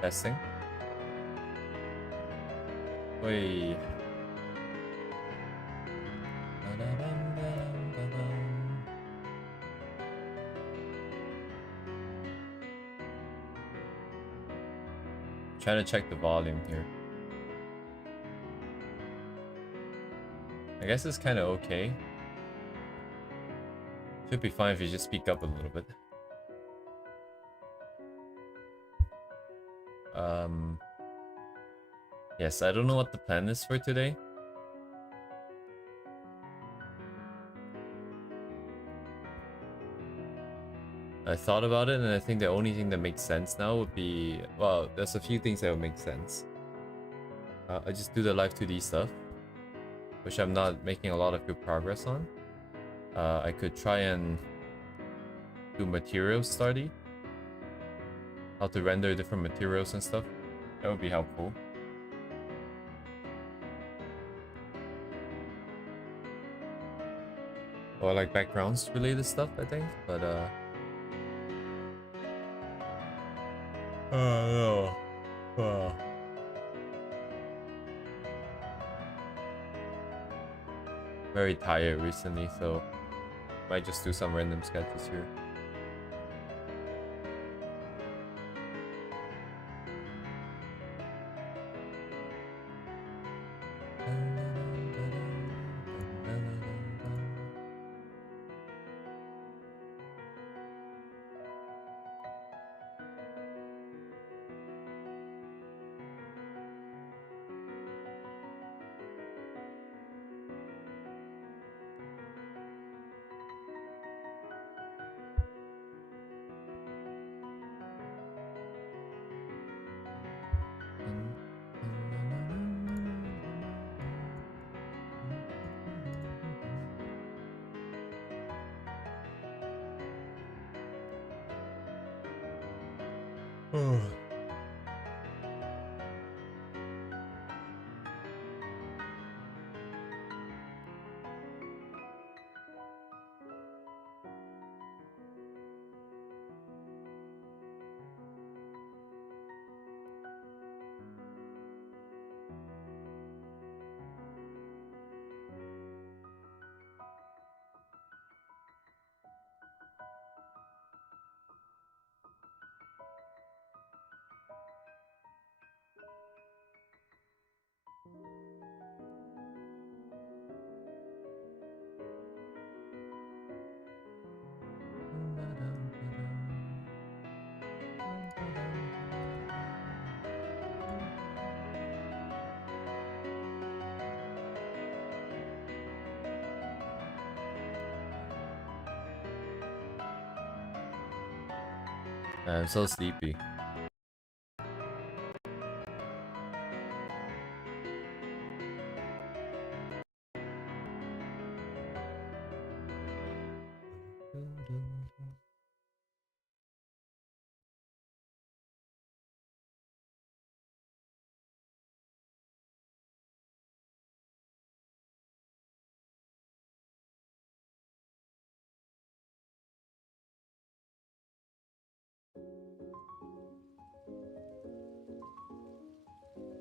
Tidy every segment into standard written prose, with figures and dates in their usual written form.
Testing. Wait. Trying to check the volume here. I guess it's kind of okay. Should be fine if you just speak up a little bit. Yes, I don't know what the plan is for today. I thought about it, and I think the only thing that makes sense now would be... Well, there's a few things that would make sense. I just do the Live 2D stuff, which I'm not making a lot of good progress on. I could try and do materials study. How to render different materials and stuff. That would be helpful. Or like backgrounds related stuff, I think. But no. Very tired recently, so might just do some random sketches here. I'm so sleepy.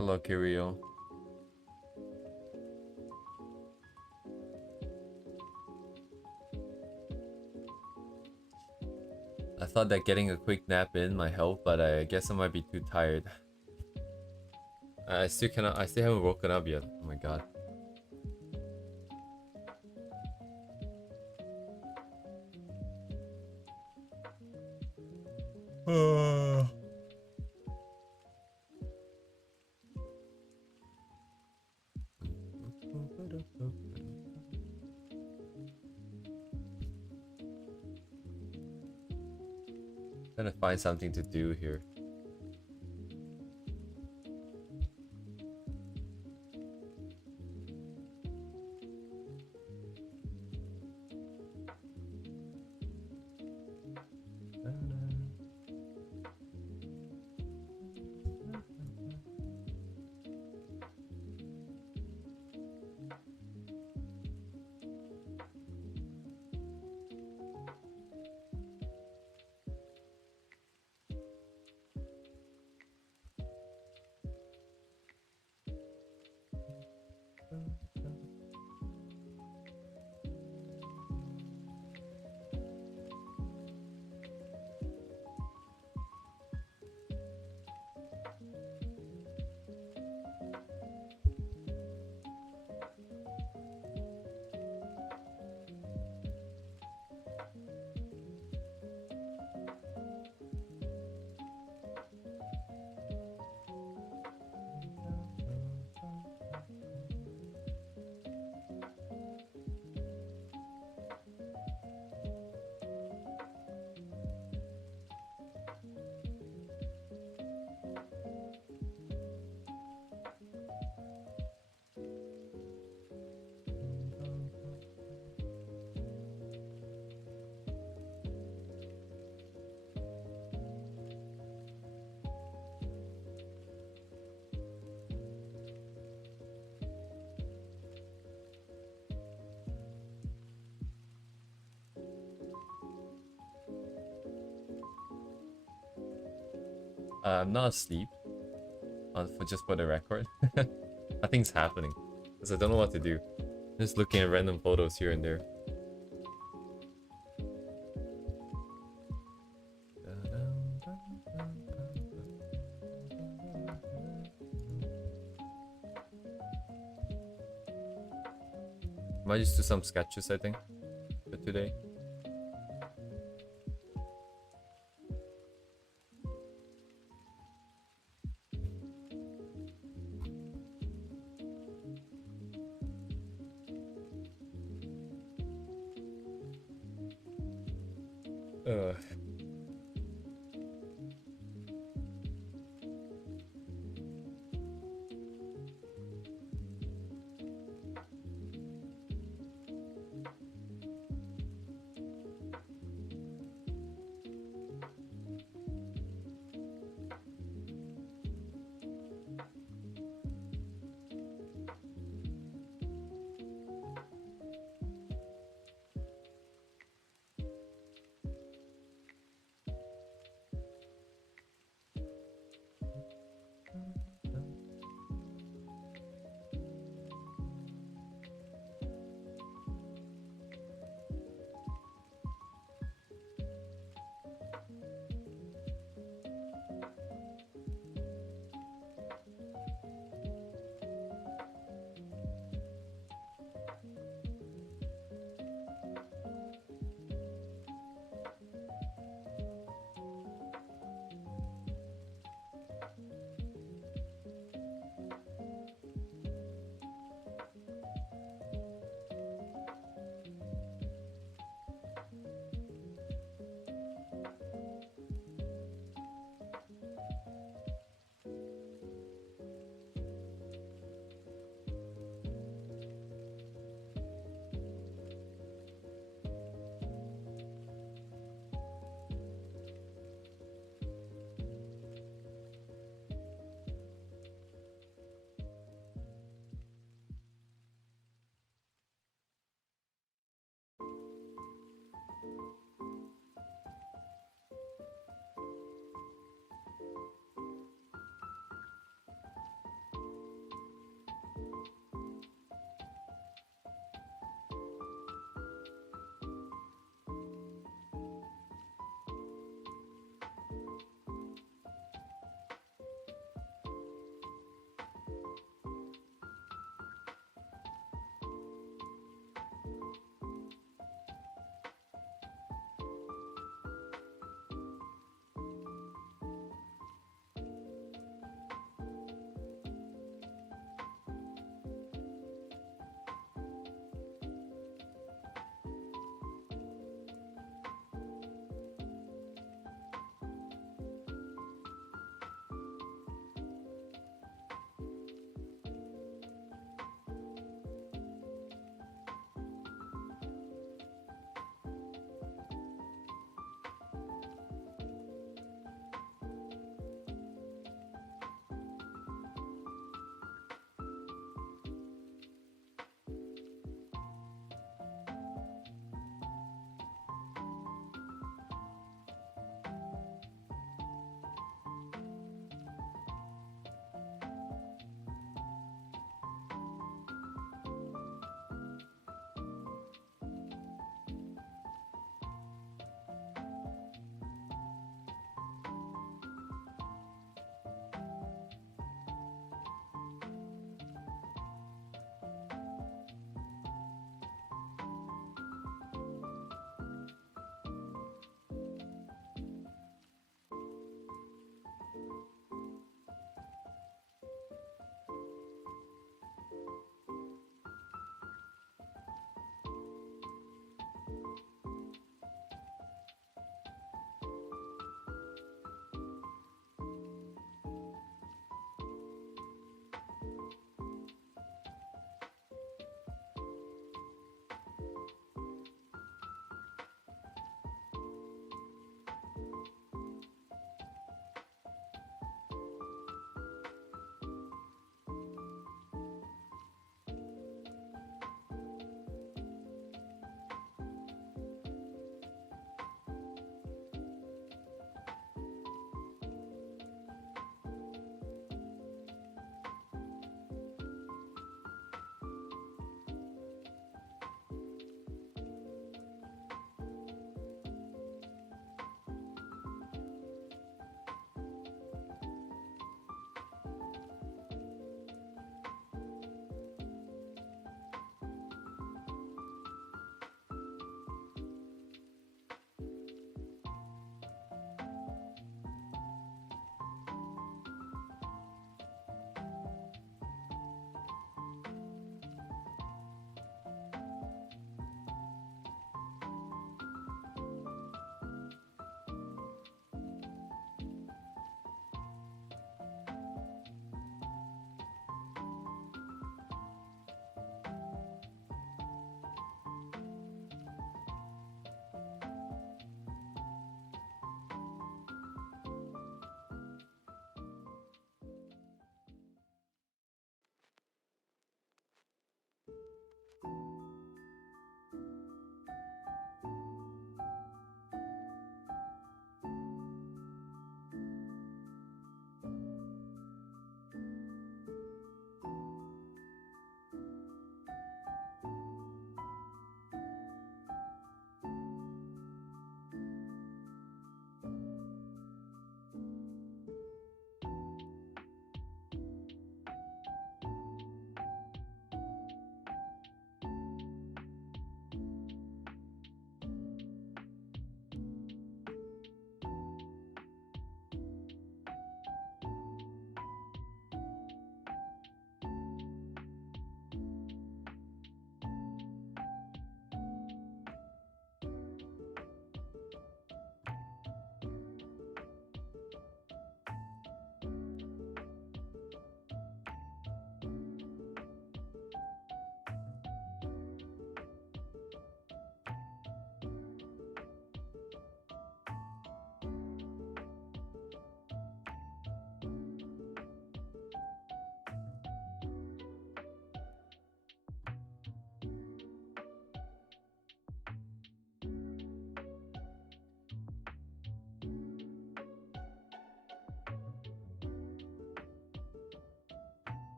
Hello, Kirio. I thought that getting a quick nap in might help, but I guess I might be too tired. I still haven't woken up yet. Oh my god. Trying to find something to do here. I'm not asleep. Just for the record. Nothing's happening. Because I don't know what to do. Just looking at random photos here and there. Might just do some sketches, I think, for today.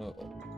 Uh-oh.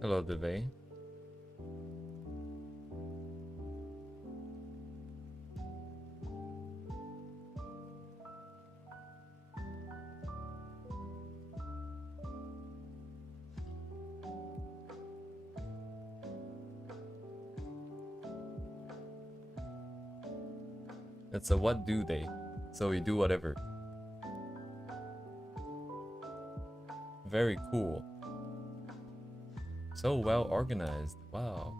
Hello, Devay. It's a what do they, so we do whatever. Very cool. So well organized. Wow.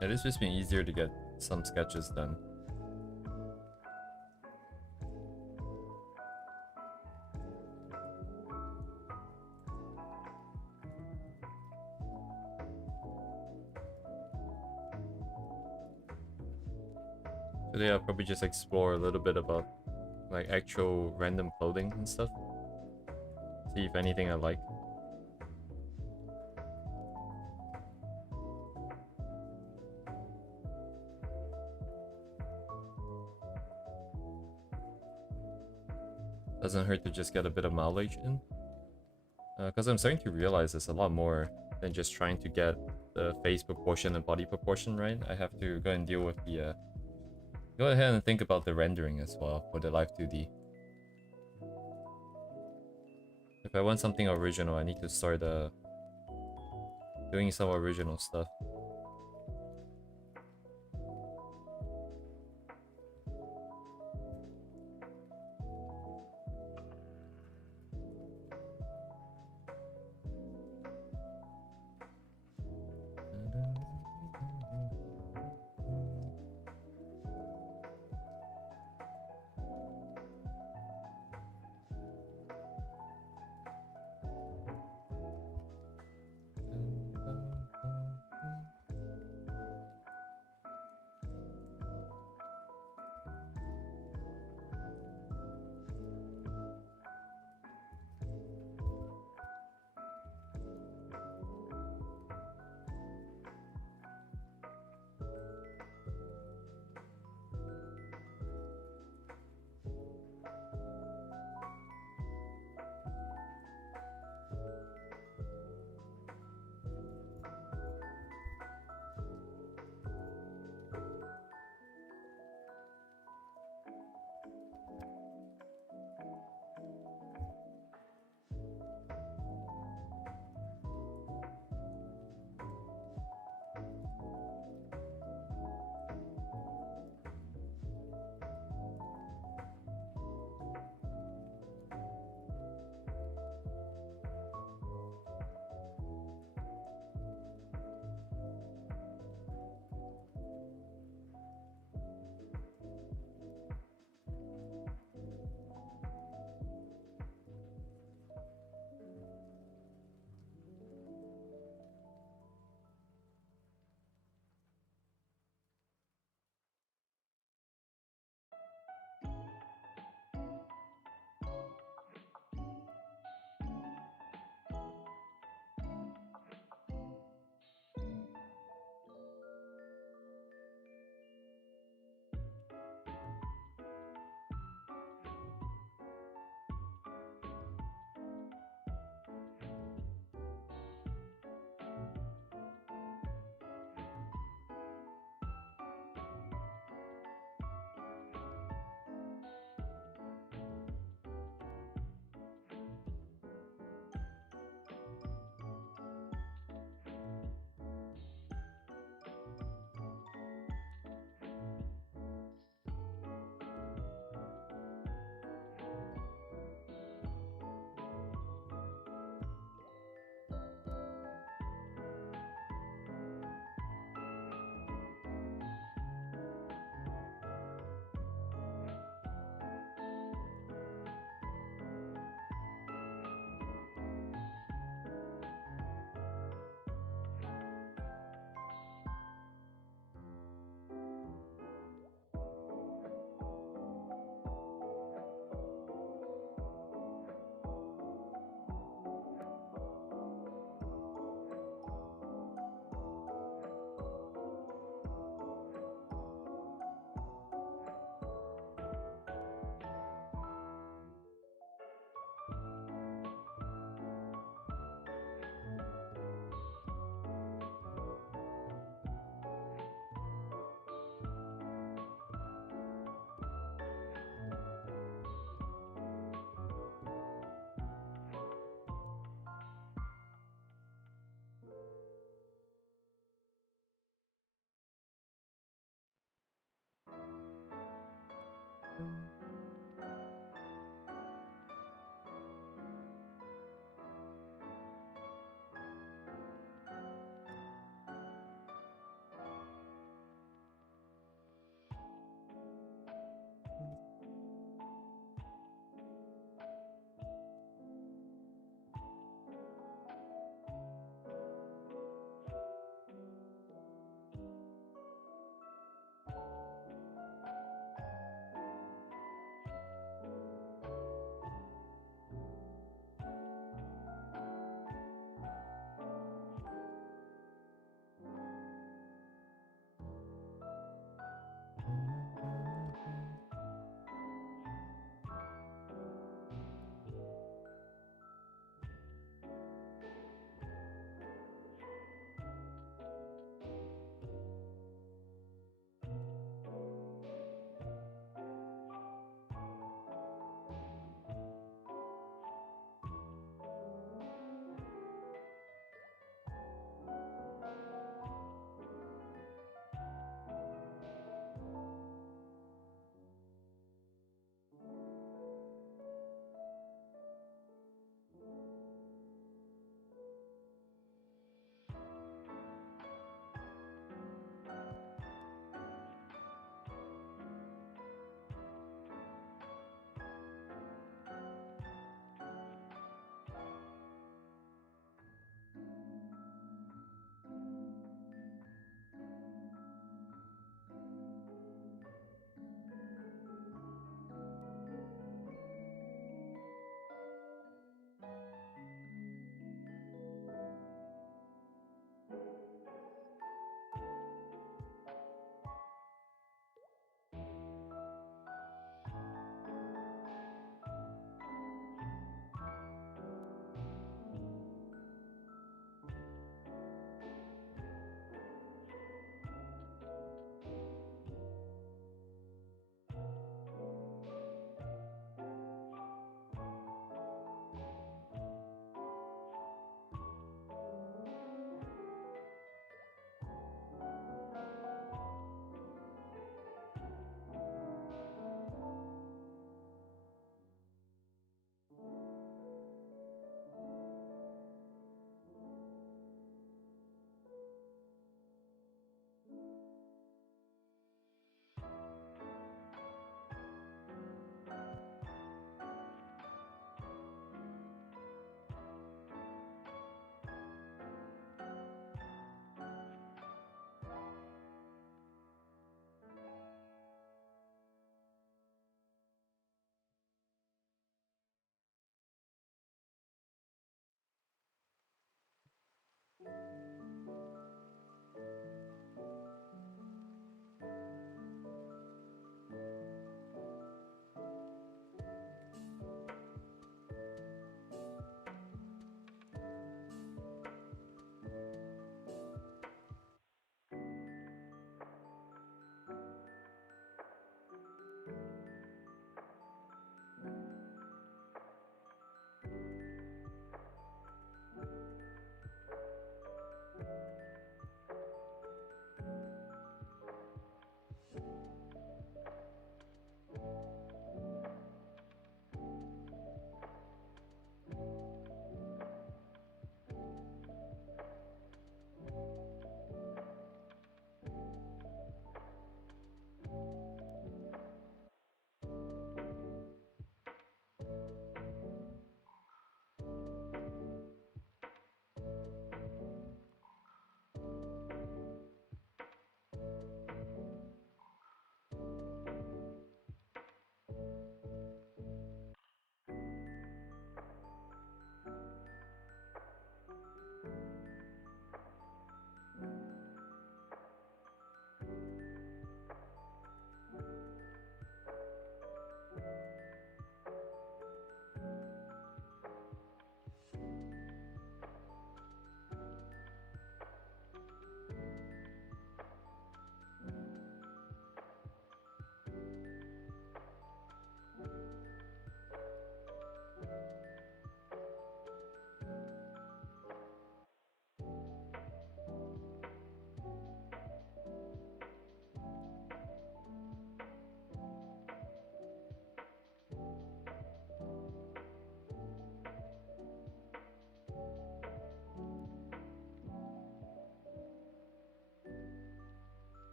It has just been easier to get some sketches done. Today I'll probably just explore a little bit about like actual random clothing and stuff. See if anything I like. Doesn't hurt to just get a bit of mileage in. Because I'm starting to realize there's a lot more than just trying to get the face proportion and body proportion right. I have to go and deal with the... go ahead and think about the rendering as well for the Live 2D. If I want something original, I need to start doing some original stuff.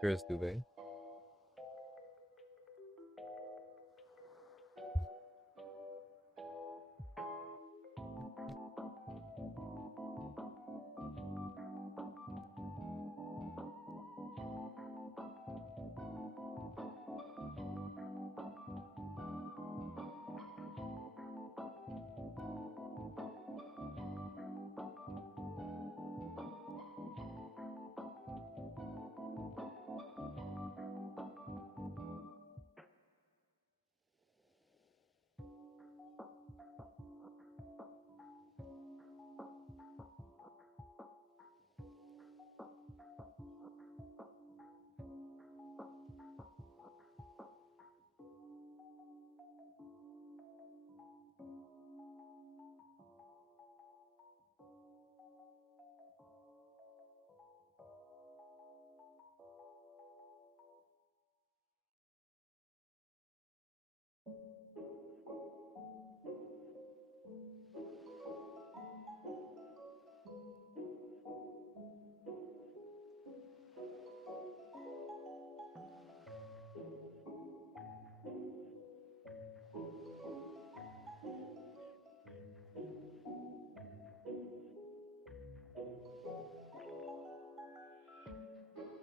Curious, do they?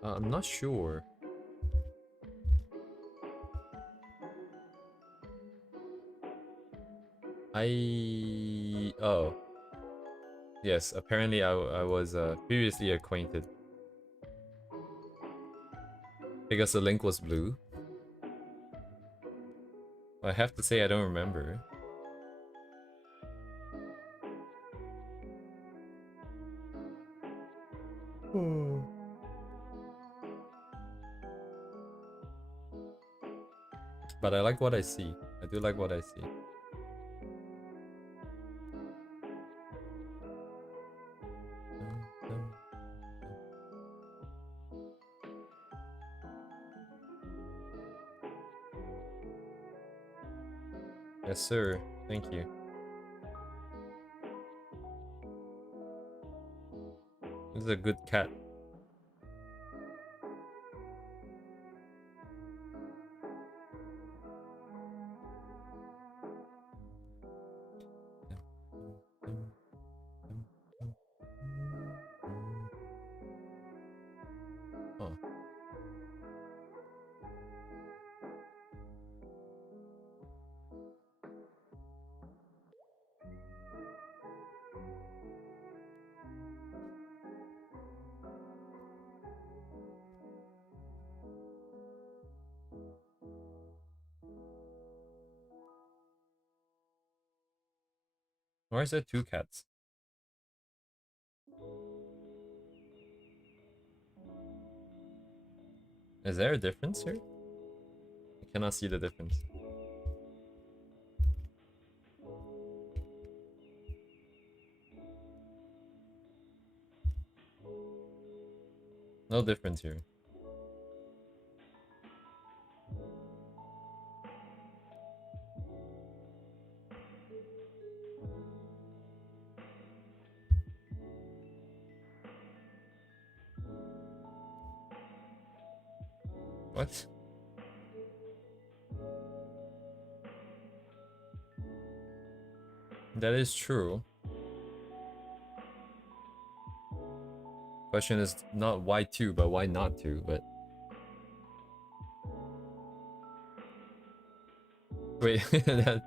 I'm not sure. Oh. Yes, apparently I was previously acquainted. Because the link was blue. I have to say I don't remember. But I like what I see. I do like what I see. Yes, sir. Thank you. This is a good cat. Oh. Why is there two cats? Is there a difference here? I cannot see the difference. No difference here. What? That is true. Question is not why two, but why not two, but... Wait, that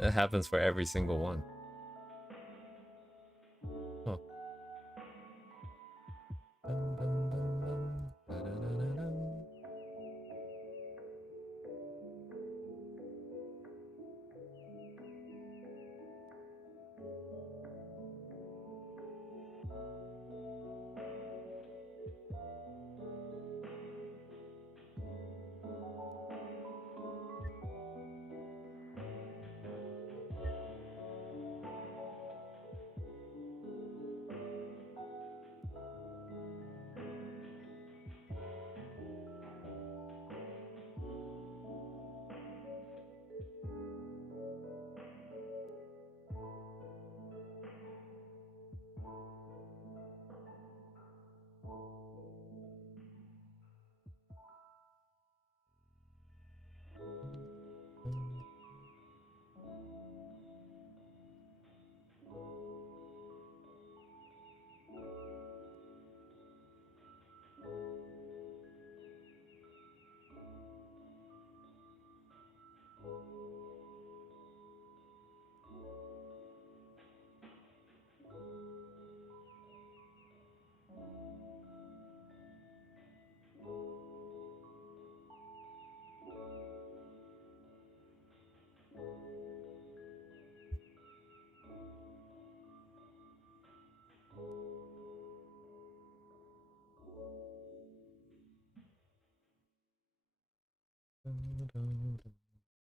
happens for every single one. Oh.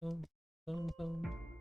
Dum, dum, dum.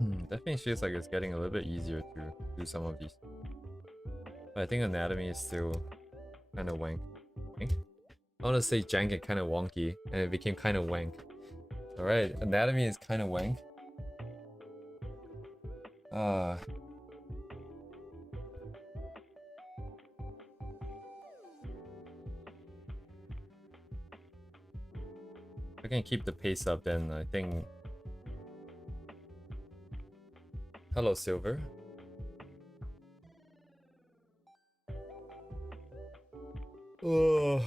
Definitely feels like it's getting a little bit easier to do some of these. But I think anatomy is still kind of wank. I want to say jank and kind of wonky, and it became kind of wank. Alright, anatomy is kind of wank. If I can keep the pace up, then I think... Hello, Silver. Oh.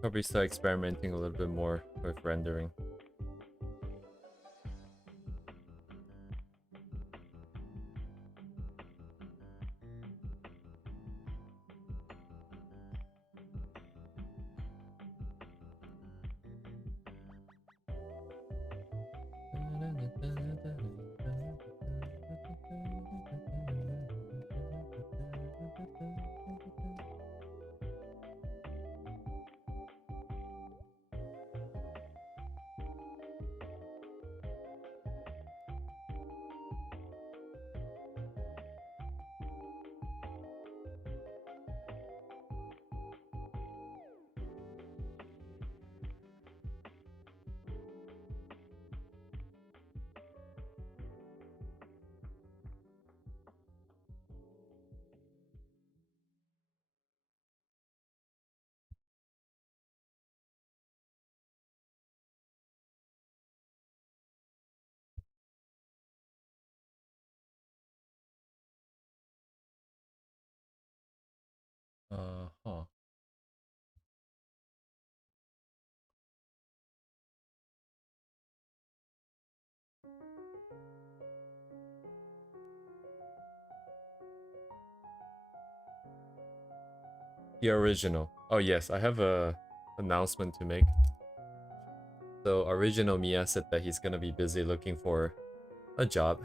Probably start experimenting a little bit more with rendering. Huh. The original. Oh yes, I have a announcement to make. So original Mia said that he's gonna be busy looking for a job.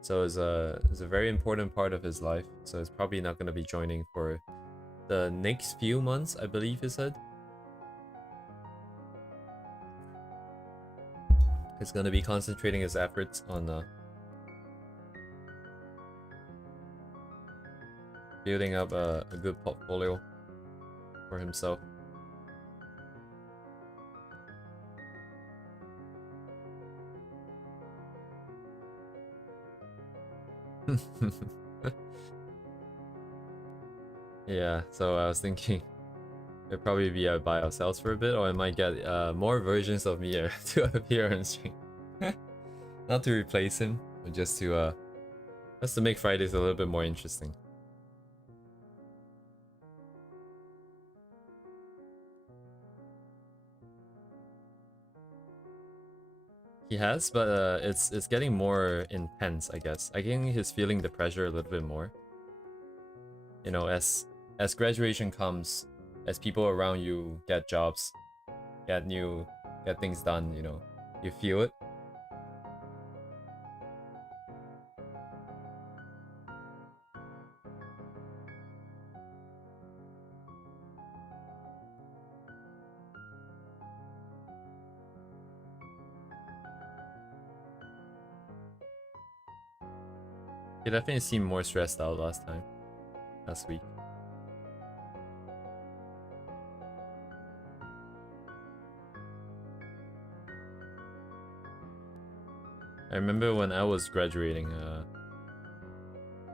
So it's a very important part of his life. So it's probably not gonna be joining for the next few months, I believe he said. He's gonna be concentrating his efforts on building up a good portfolio for himself. Yeah, so I was thinking it'd probably be by ourselves for a bit, or I might get more versions of Mia to appear on stream. Not to replace him, but just to make Fridays a little bit more interesting. He has, but it's getting more intense, I guess. I think he's feeling the pressure a little bit more. You know, as graduation comes, as people around you get jobs, get things done, you know, you feel it. He definitely seemed more stressed out last week. I remember when I was graduating,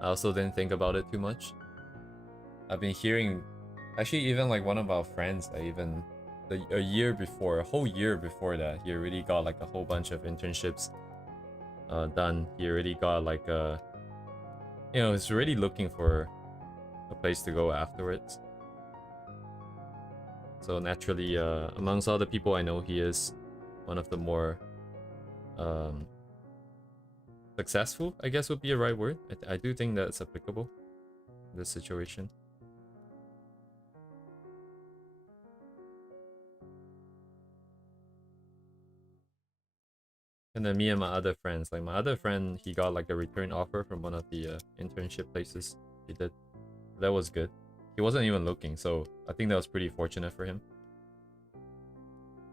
I also didn't think about it too much. I've been hearing, actually even like one of our friends, even a year before, a whole year before that, he already got like a whole bunch of internships done. He already got like you know, he's already looking for a place to go afterwards. So naturally, amongst all the people I know, he is one of the more successful, I guess would be a right word. I do think that's applicable in this situation. And then me and my other friends, like my other friend, he got like a return offer from one of the internship places he did. That was good. He wasn't even looking, so I think that was pretty fortunate for him.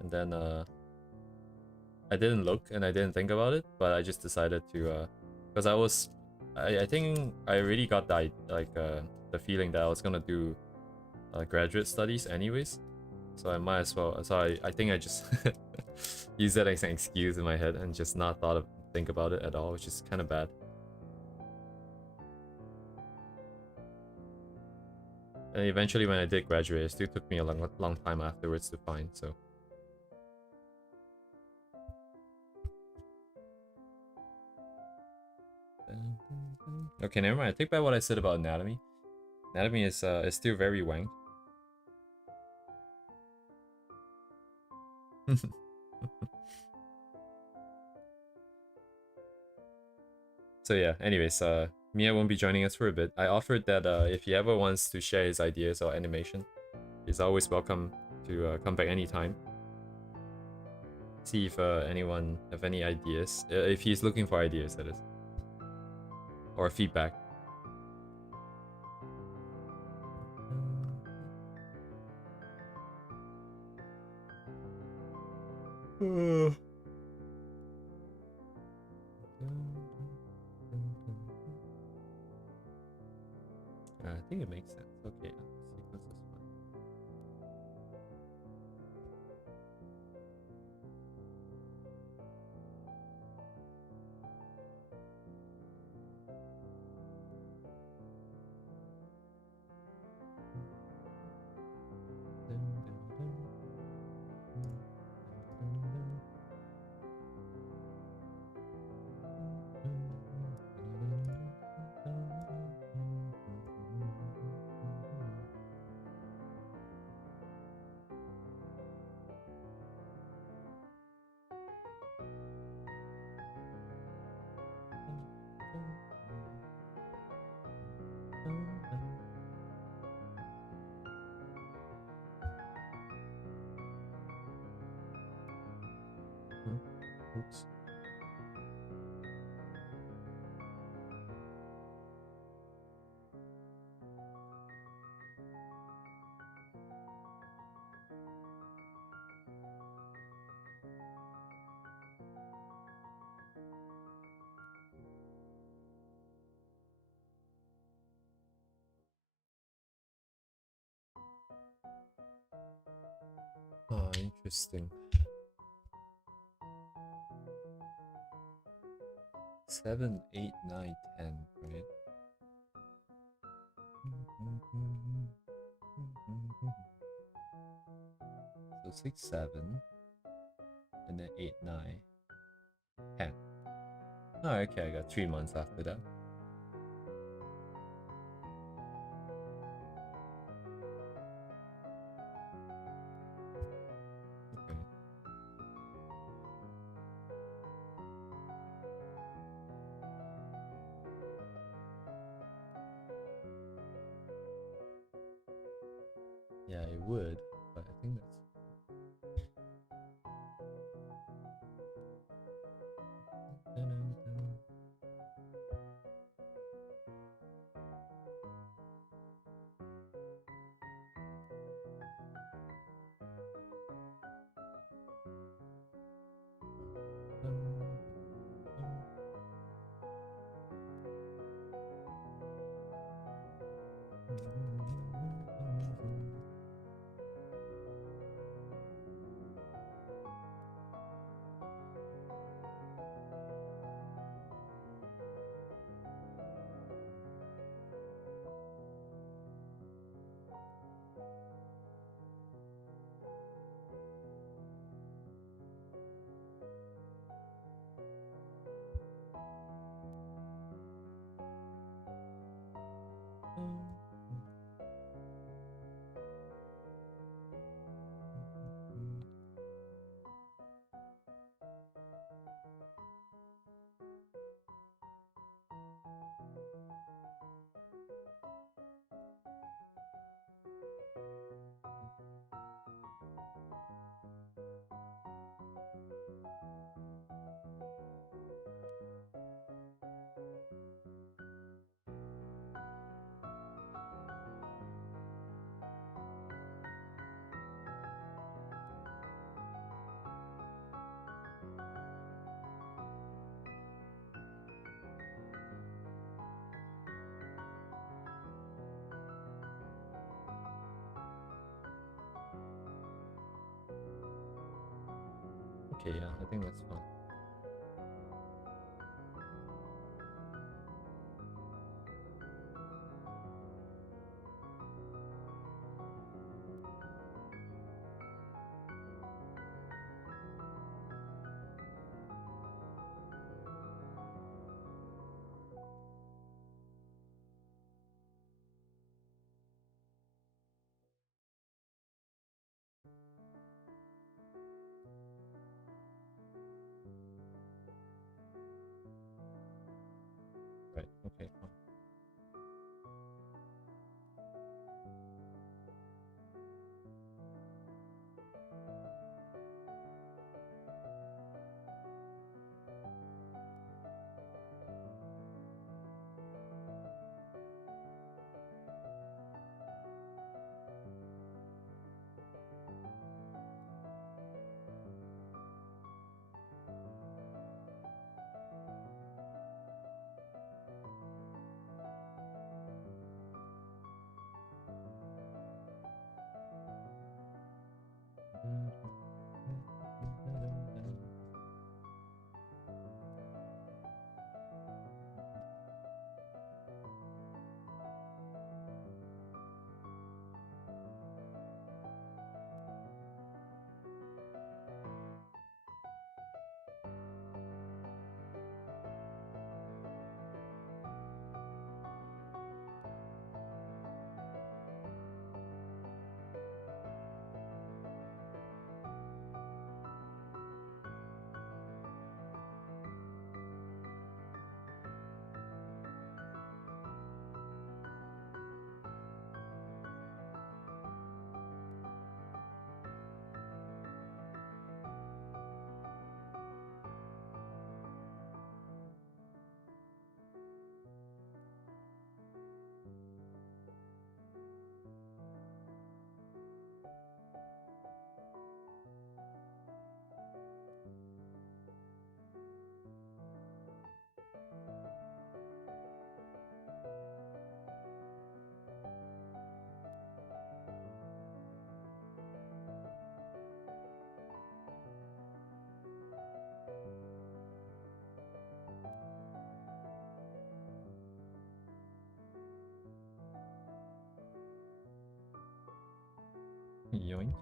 and then I didn't look and I didn't think about it, but I just decided to because I think I really got the feeling that I was gonna do graduate studies anyways, so I might as well. So I think I just use that as an excuse in my head and just not think about it at all, which is kind of bad. And eventually, when I did graduate, it still took me a long time afterwards to find. So. Okay, never mind. I take back what I said about anatomy. Anatomy is still very wank. So yeah, anyways, Mia won't be joining us for a bit. I offered that if he ever wants to share his ideas or animation, he's always welcome to come back anytime. See if anyone have any ideas. If he's looking for ideas, that is. Or feedback. I think it makes sense. Okay, sequence is fine. Oops. Oh, interesting. 7, 8, 9, 10, right? So 6, 7, and then 8, 9, 10. Oh, okay, I got 3 months after that. Okay. Yeah, it would, but I think that's. okay, yeah, I think that's fine. Right, okay, fine. Yoink.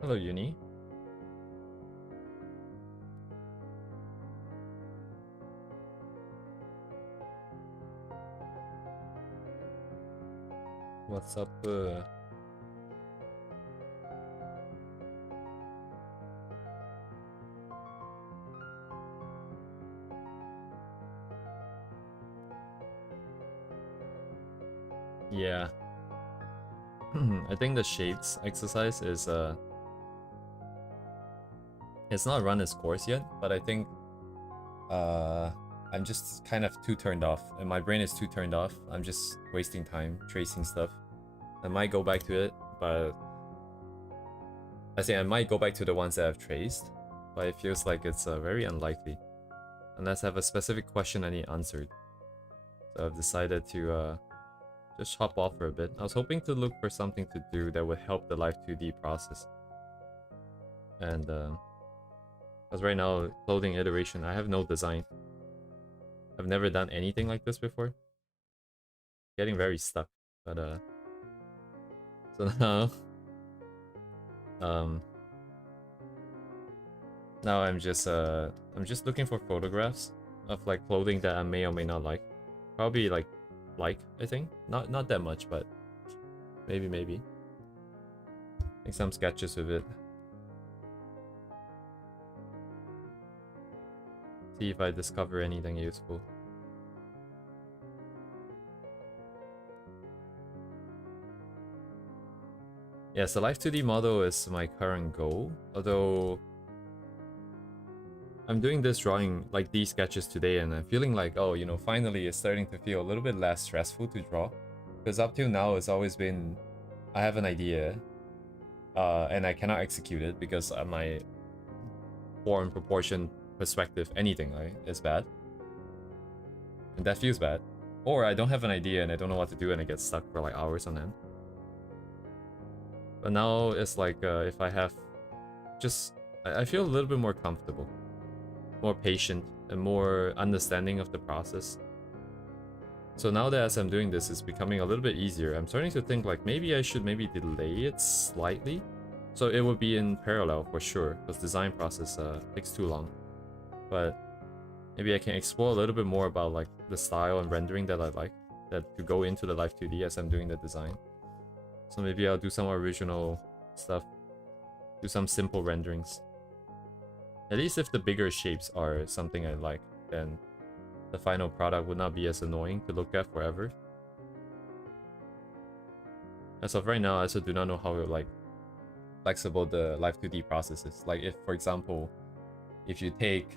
Hello, Uni. What's up? Yeah. I think the shades exercise is it's not run its course yet, but I think I'm just kind of too turned off, and my brain is too turned off. I'm just wasting time tracing stuff. I might go back to it, but I say I might go back to the ones that I've traced, but it feels like it's very unlikely unless I have a specific question I need answered. So I've decided to just hop off for a bit. I was hoping to look for something to do that would help the Live 2D process. And because right now, clothing iteration, I have no design. I've never done anything like this before. Getting very stuck. But so now now I'm just looking for photographs of like clothing that I may or may not like. Probably like I think. Not that much, but maybe. Make some sketches with it. See if I discover anything useful. Yes, the Live 2D model is my current goal, although I'm doing this drawing, like these sketches today, and I'm feeling like, oh, you know, finally it's starting to feel a little bit less stressful to draw. Because up till now, it's always been, I have an idea, and I cannot execute it because my form, proportion, perspective, anything, right, is bad. And that feels bad. Or I don't have an idea and I don't know what to do and I get stuck for like hours on end. But now it's like, if I have just, I feel a little bit more comfortable, more patient, and more understanding of the process. So now that as I'm doing this, it's becoming a little bit easier. I'm starting to think like maybe I should delay it slightly. So it would be in parallel for sure, because design process takes too long. But maybe I can explore a little bit more about like the style and rendering that I like, that to go into the Live 2D as I'm doing the design. So maybe I'll do some original stuff, do some simple renderings. At least if the bigger shapes are something I like, then the final product would not be as annoying to look at forever. As of right now, I also do not know how like flexible the Live 2D process is. Like if, for example, if you take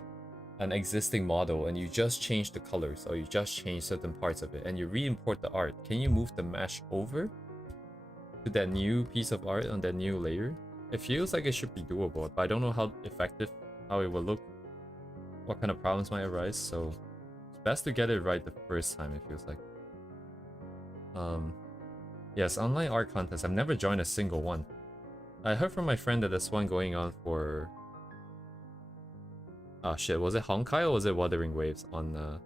an existing model and you just change the colors or you just change certain parts of it and you re-import the art, can you move the mesh over to that new piece of art on that new layer? It feels like it should be doable, but I don't know how effective, how it will look, what kind of problems might arise, so it's best to get it right the first time, it feels like. Yes, online art contests. I've never joined a single one. I heard from my friend that there's one going on for... Oh shit, was it Honkai or was it Wuthering Waves on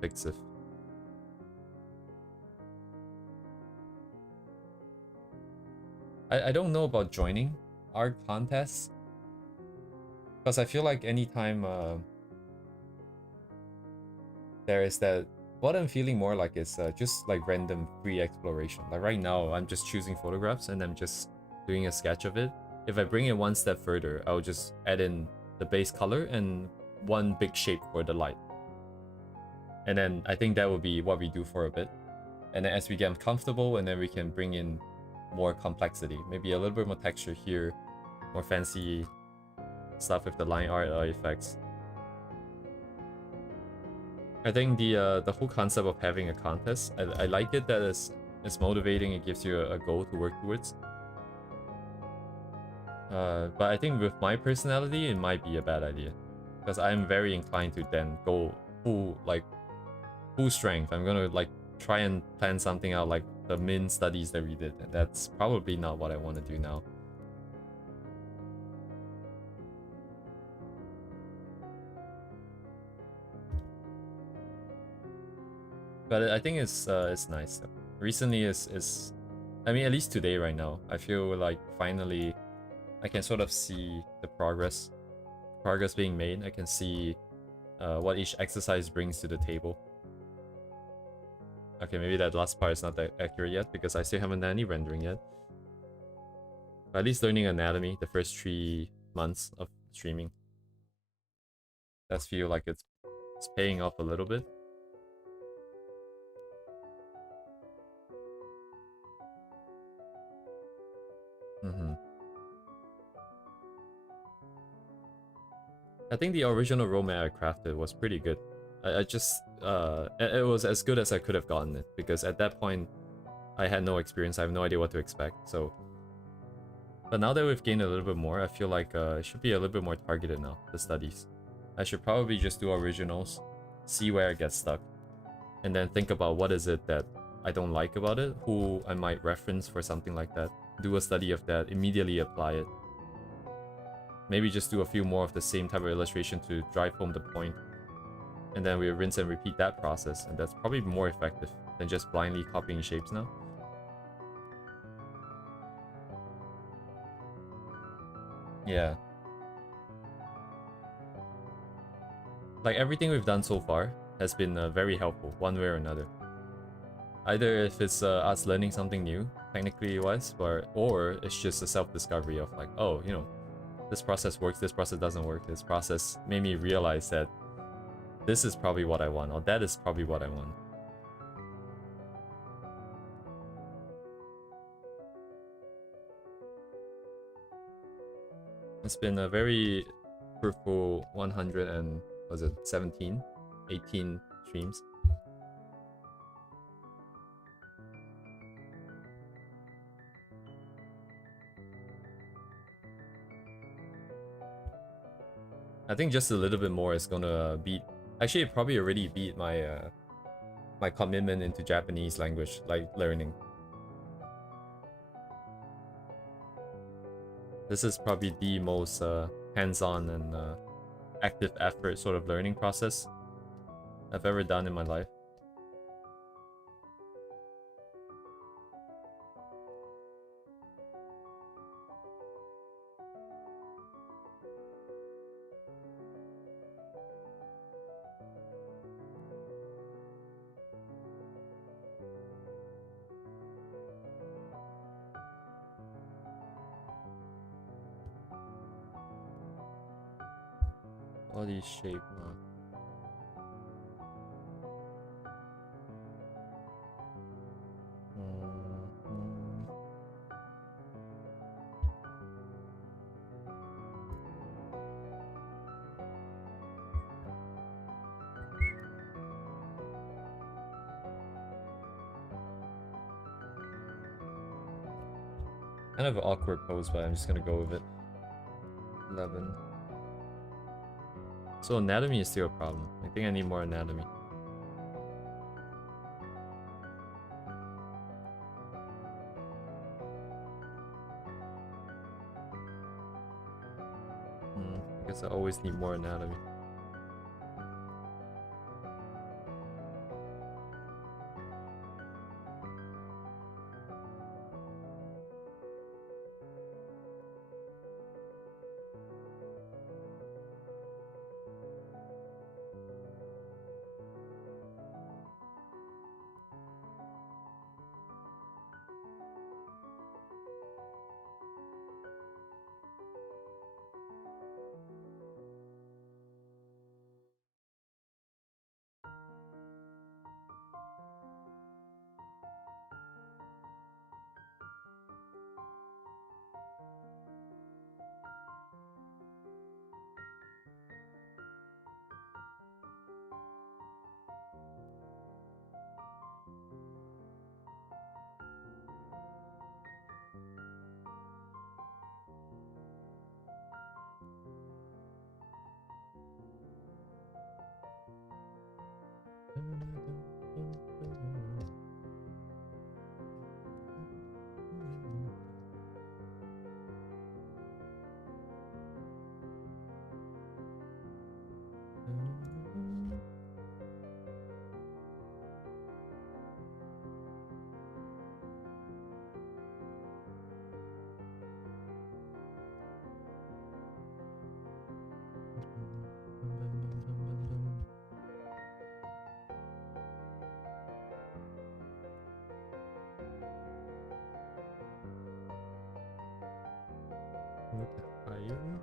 Pixiv? I don't know about joining art contests, because I feel like anytime there is that, what I'm feeling more like is just like random free exploration. Like right now, I'm just choosing photographs and I'm just doing a sketch of it. If I bring it one step further, I'll just add in the base color and one big shape for the light. And then I think that will be what we do for a bit. And then as we get comfortable, and then we can bring in more complexity. Maybe a little bit more texture here, more fancy stuff with the line art effects. I think the whole concept of having a contest, I like it that it's motivating, it gives you a goal to work towards. But I think with my personality, it might be a bad idea, because I'm very inclined to then go full strength. I'm gonna like try and plan something out like the Min studies that we did, and that's probably not what I want to do now. But I think it's nice. Recently is I mean, at least today right now, I feel like finally I can sort of see the progress being made. I can see what each exercise brings to the table. Okay, maybe that last part is not that accurate yet because I still haven't done any rendering yet. But at least learning anatomy the first 3 months of streaming does feel like it's paying off a little bit. I think the original roadmap I crafted was pretty good. I just, it was as good as I could have gotten it, because at that point, I had no experience, I have no idea what to expect, so... But now that we've gained a little bit more, I feel like it should be a little bit more targeted now, the studies. I should probably just do originals, see where I get stuck, and then think about what is it that I don't like about it, who I might reference for something like that, do a study of that, immediately apply it. Maybe just do a few more of the same type of illustration to drive home the point. And then we rinse and repeat that process, and that's probably more effective than just blindly copying shapes now. Yeah. Like everything we've done so far has been very helpful, one way or another. Either if it's us learning something new, technically wise, or it's just a self-discovery of like, oh, you know, this process works, this process doesn't work, this process made me realize that this is probably what I want, or that is probably what I want. It's been a very fruitful 100 and, was it 17? 18 streams. I think just a little bit more is gonna beat... Actually, it probably already beat my my commitment into Japanese language, like learning. This is probably the most hands-on and active effort sort of learning process I've ever done in my life. Body shape, kind of an awkward pose, but I'm just gonna go with it. 11. So anatomy is still a problem. I think I need more anatomy. I guess I always need more anatomy. What the higher?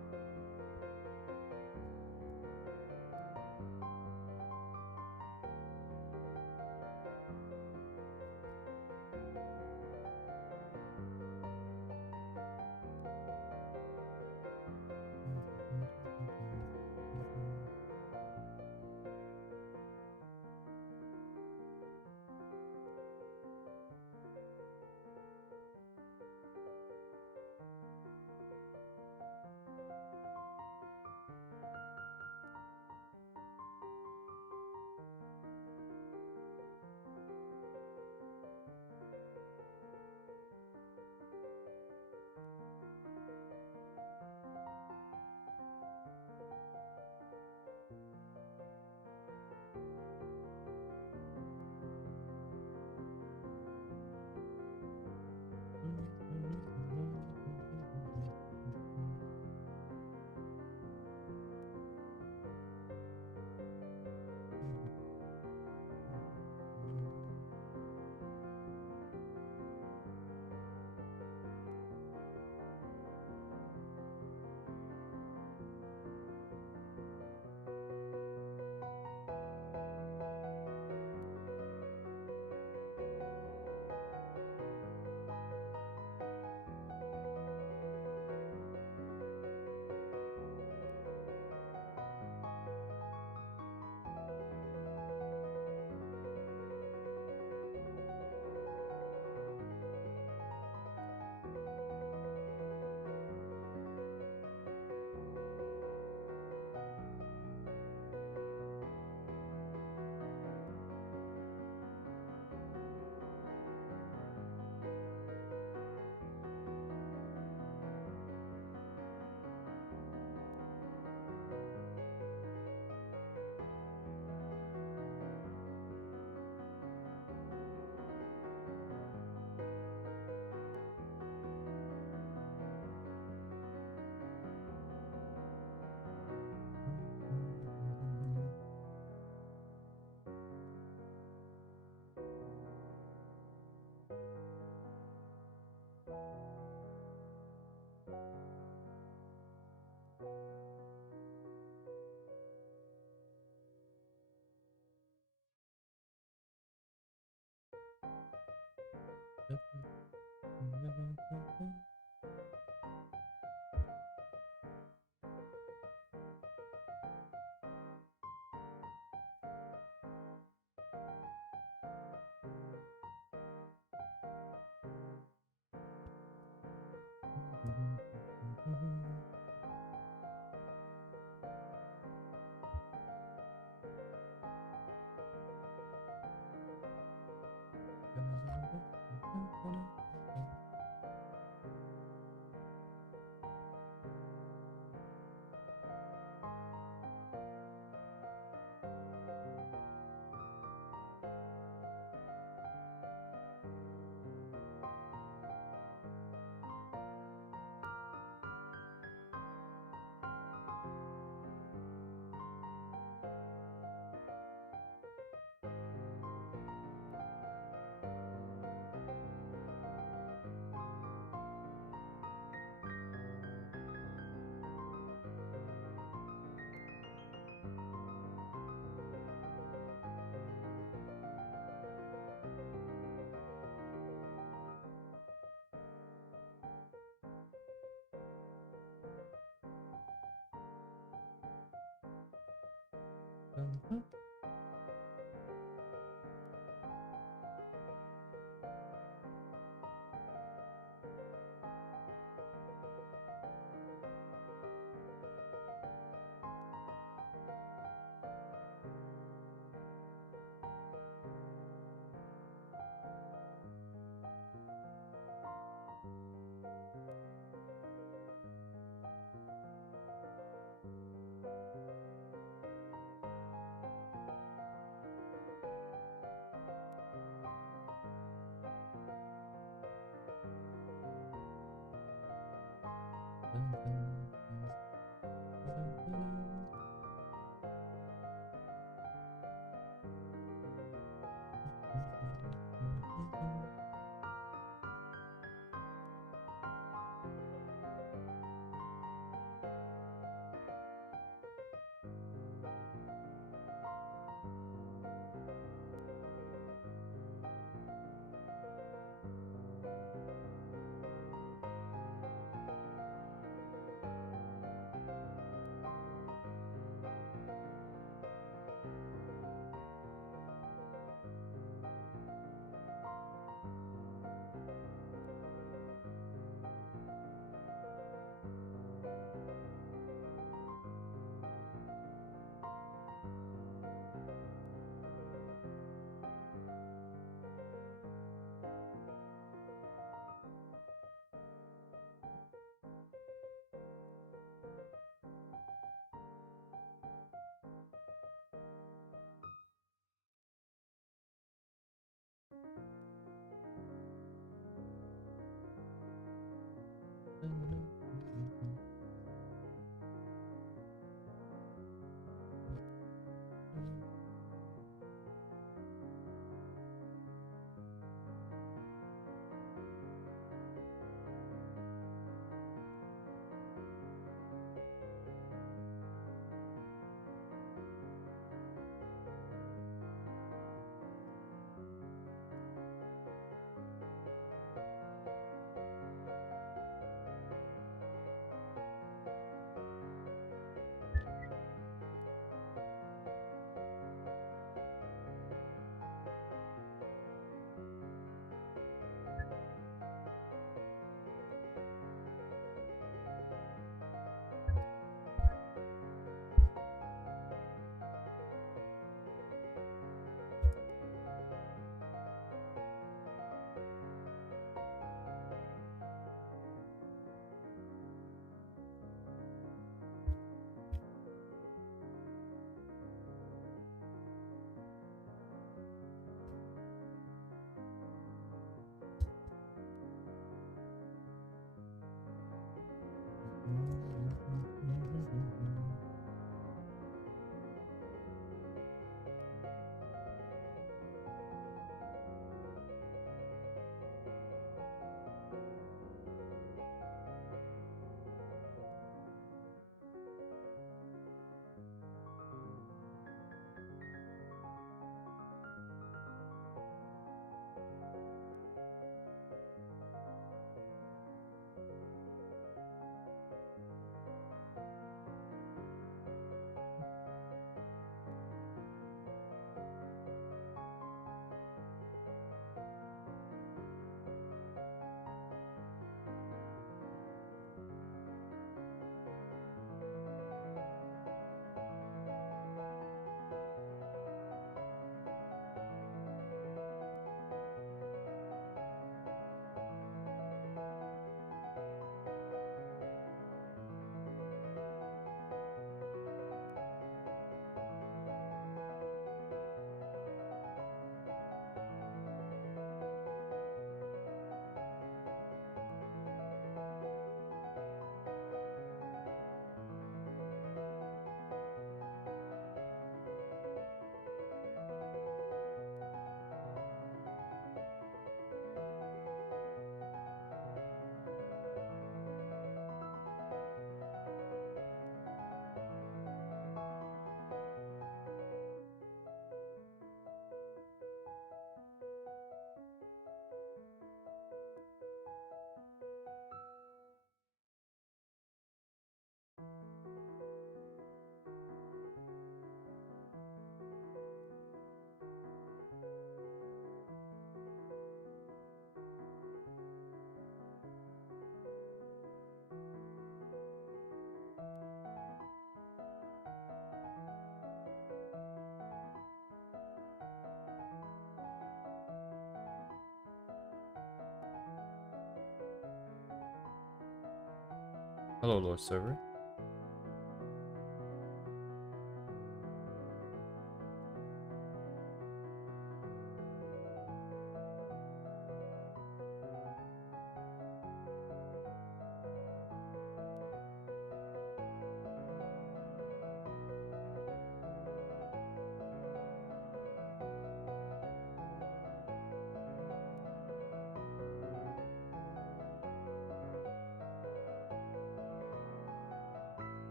Hello, Lord Server.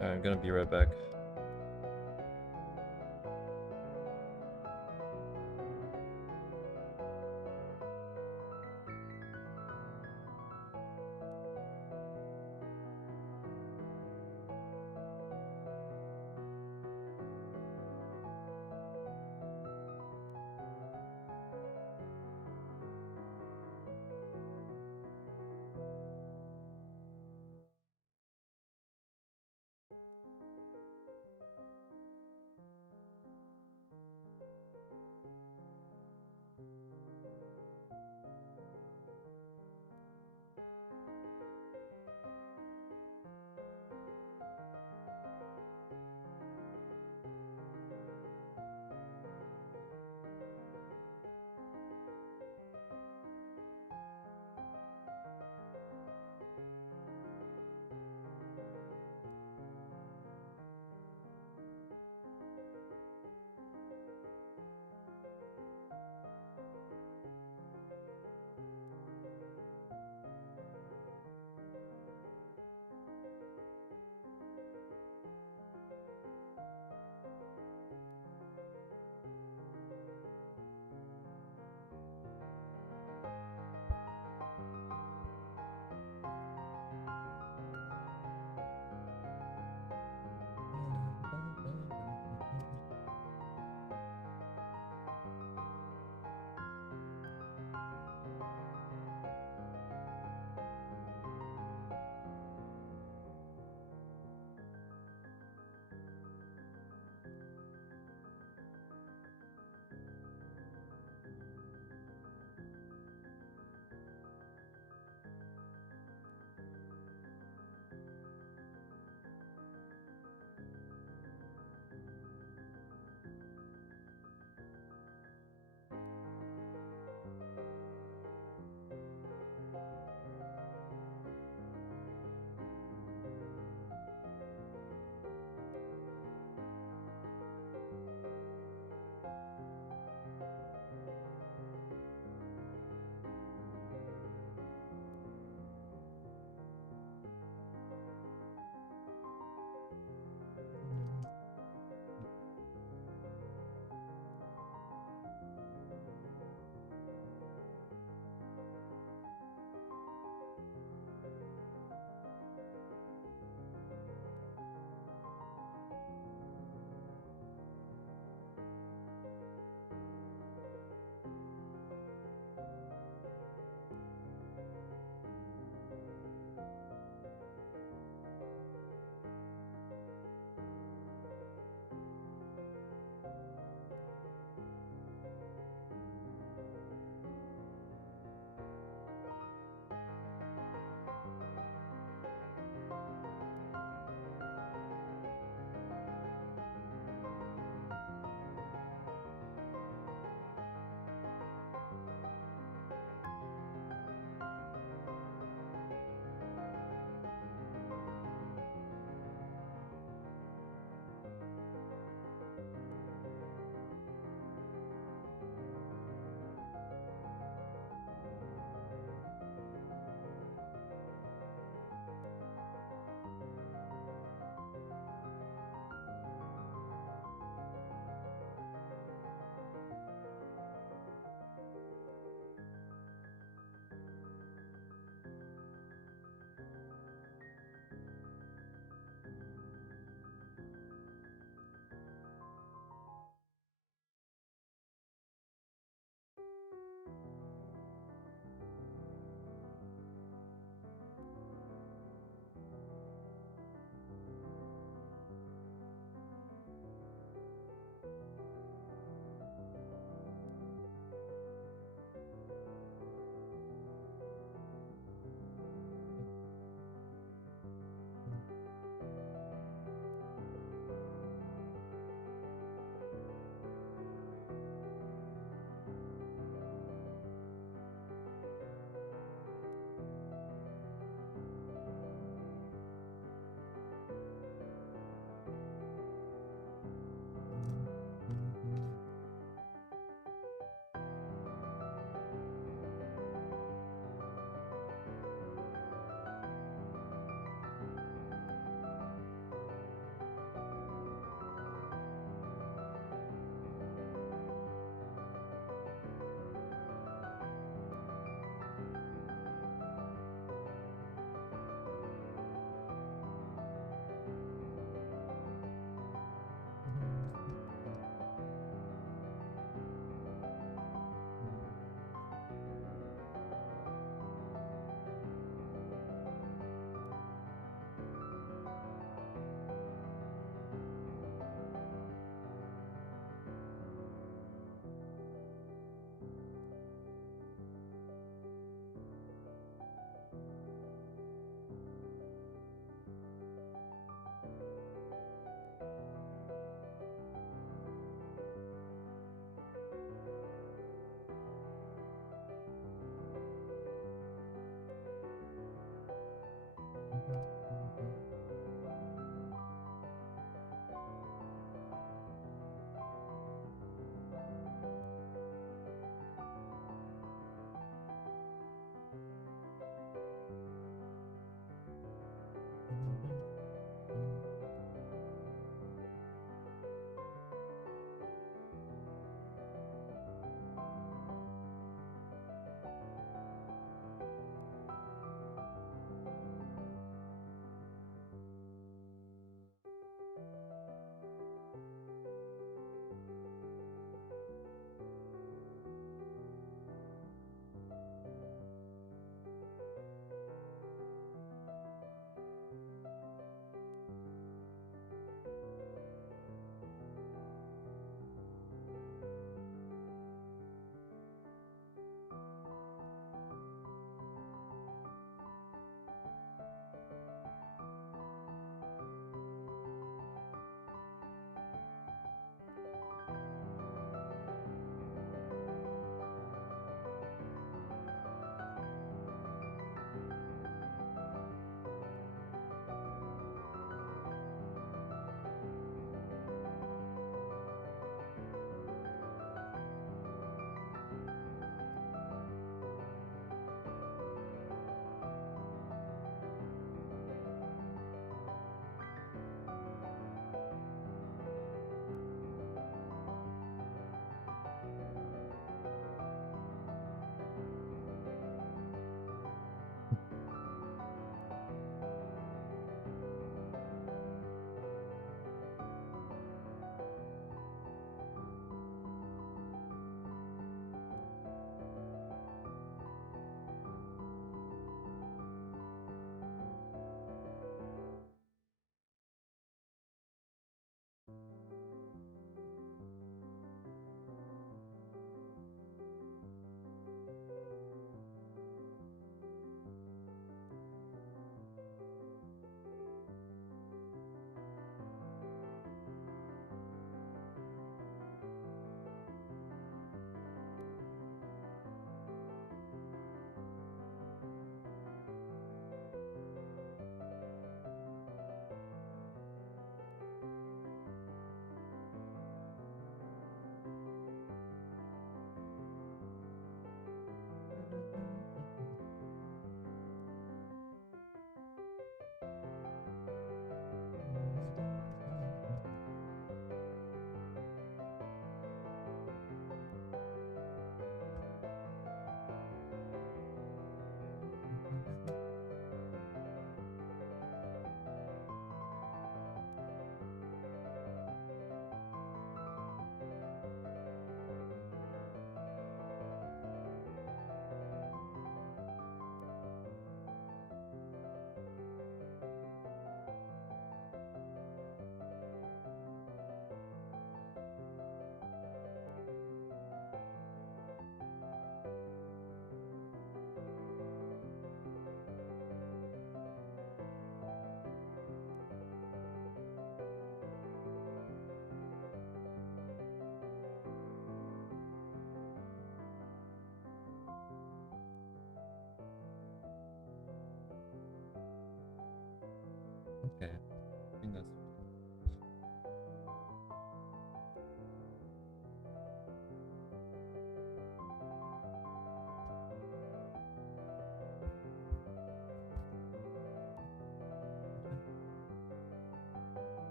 I'm gonna be right back.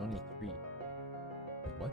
only 3. Wait, what?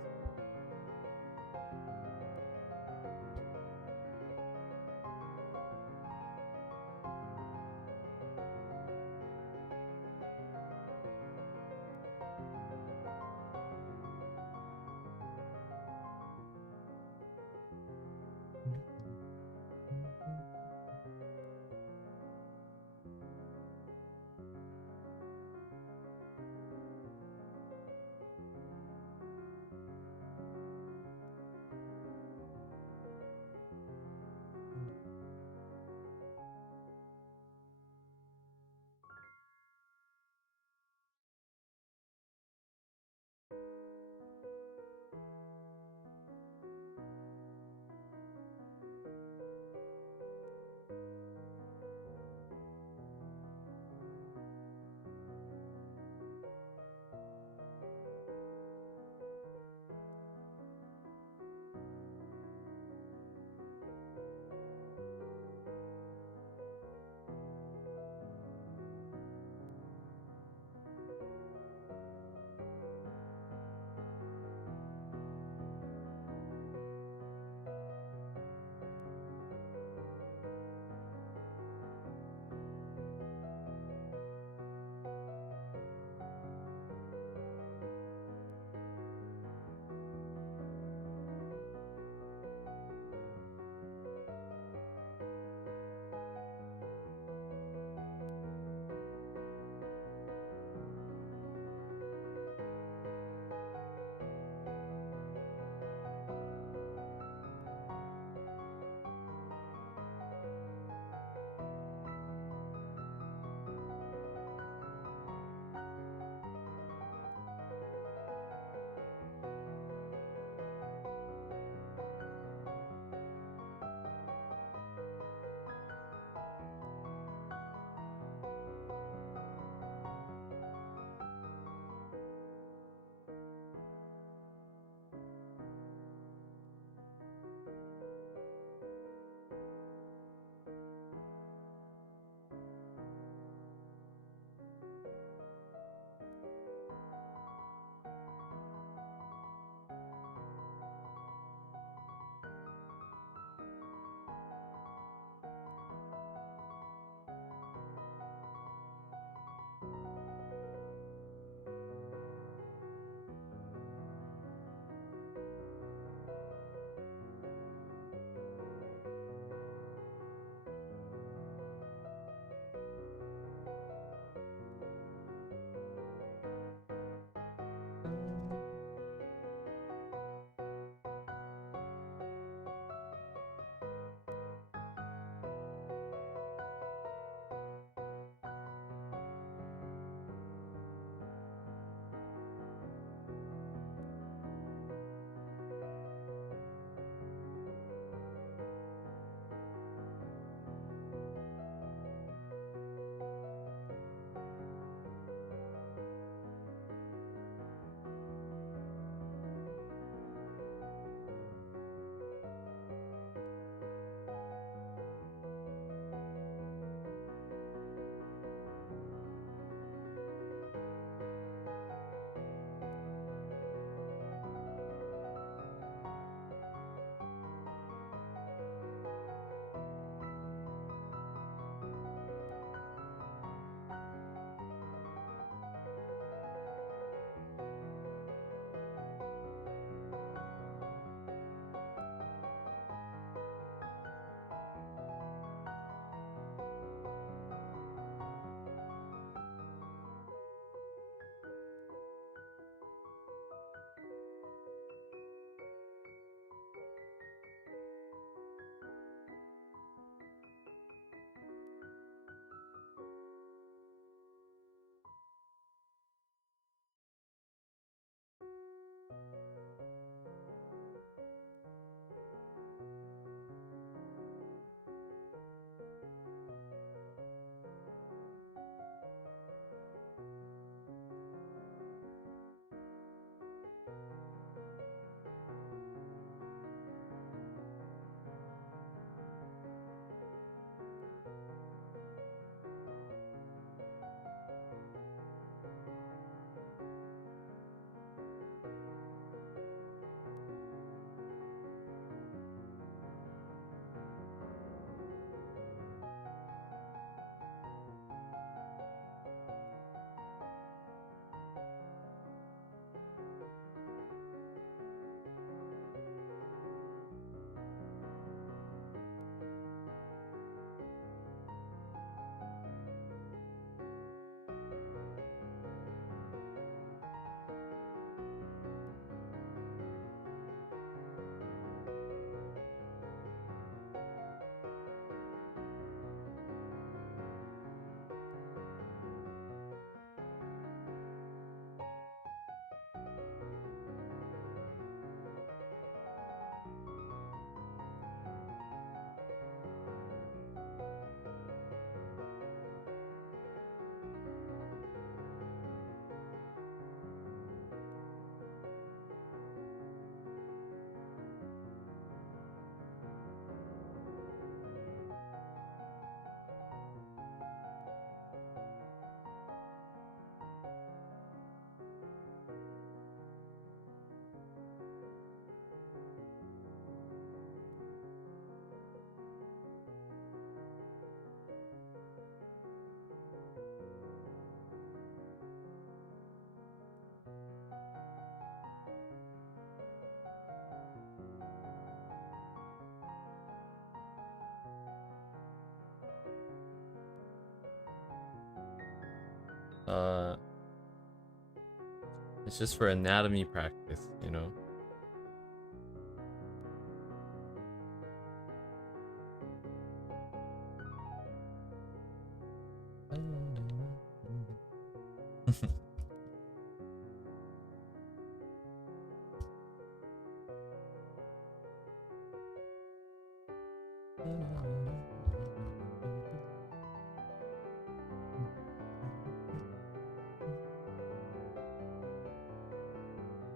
It's just for anatomy practice, you know?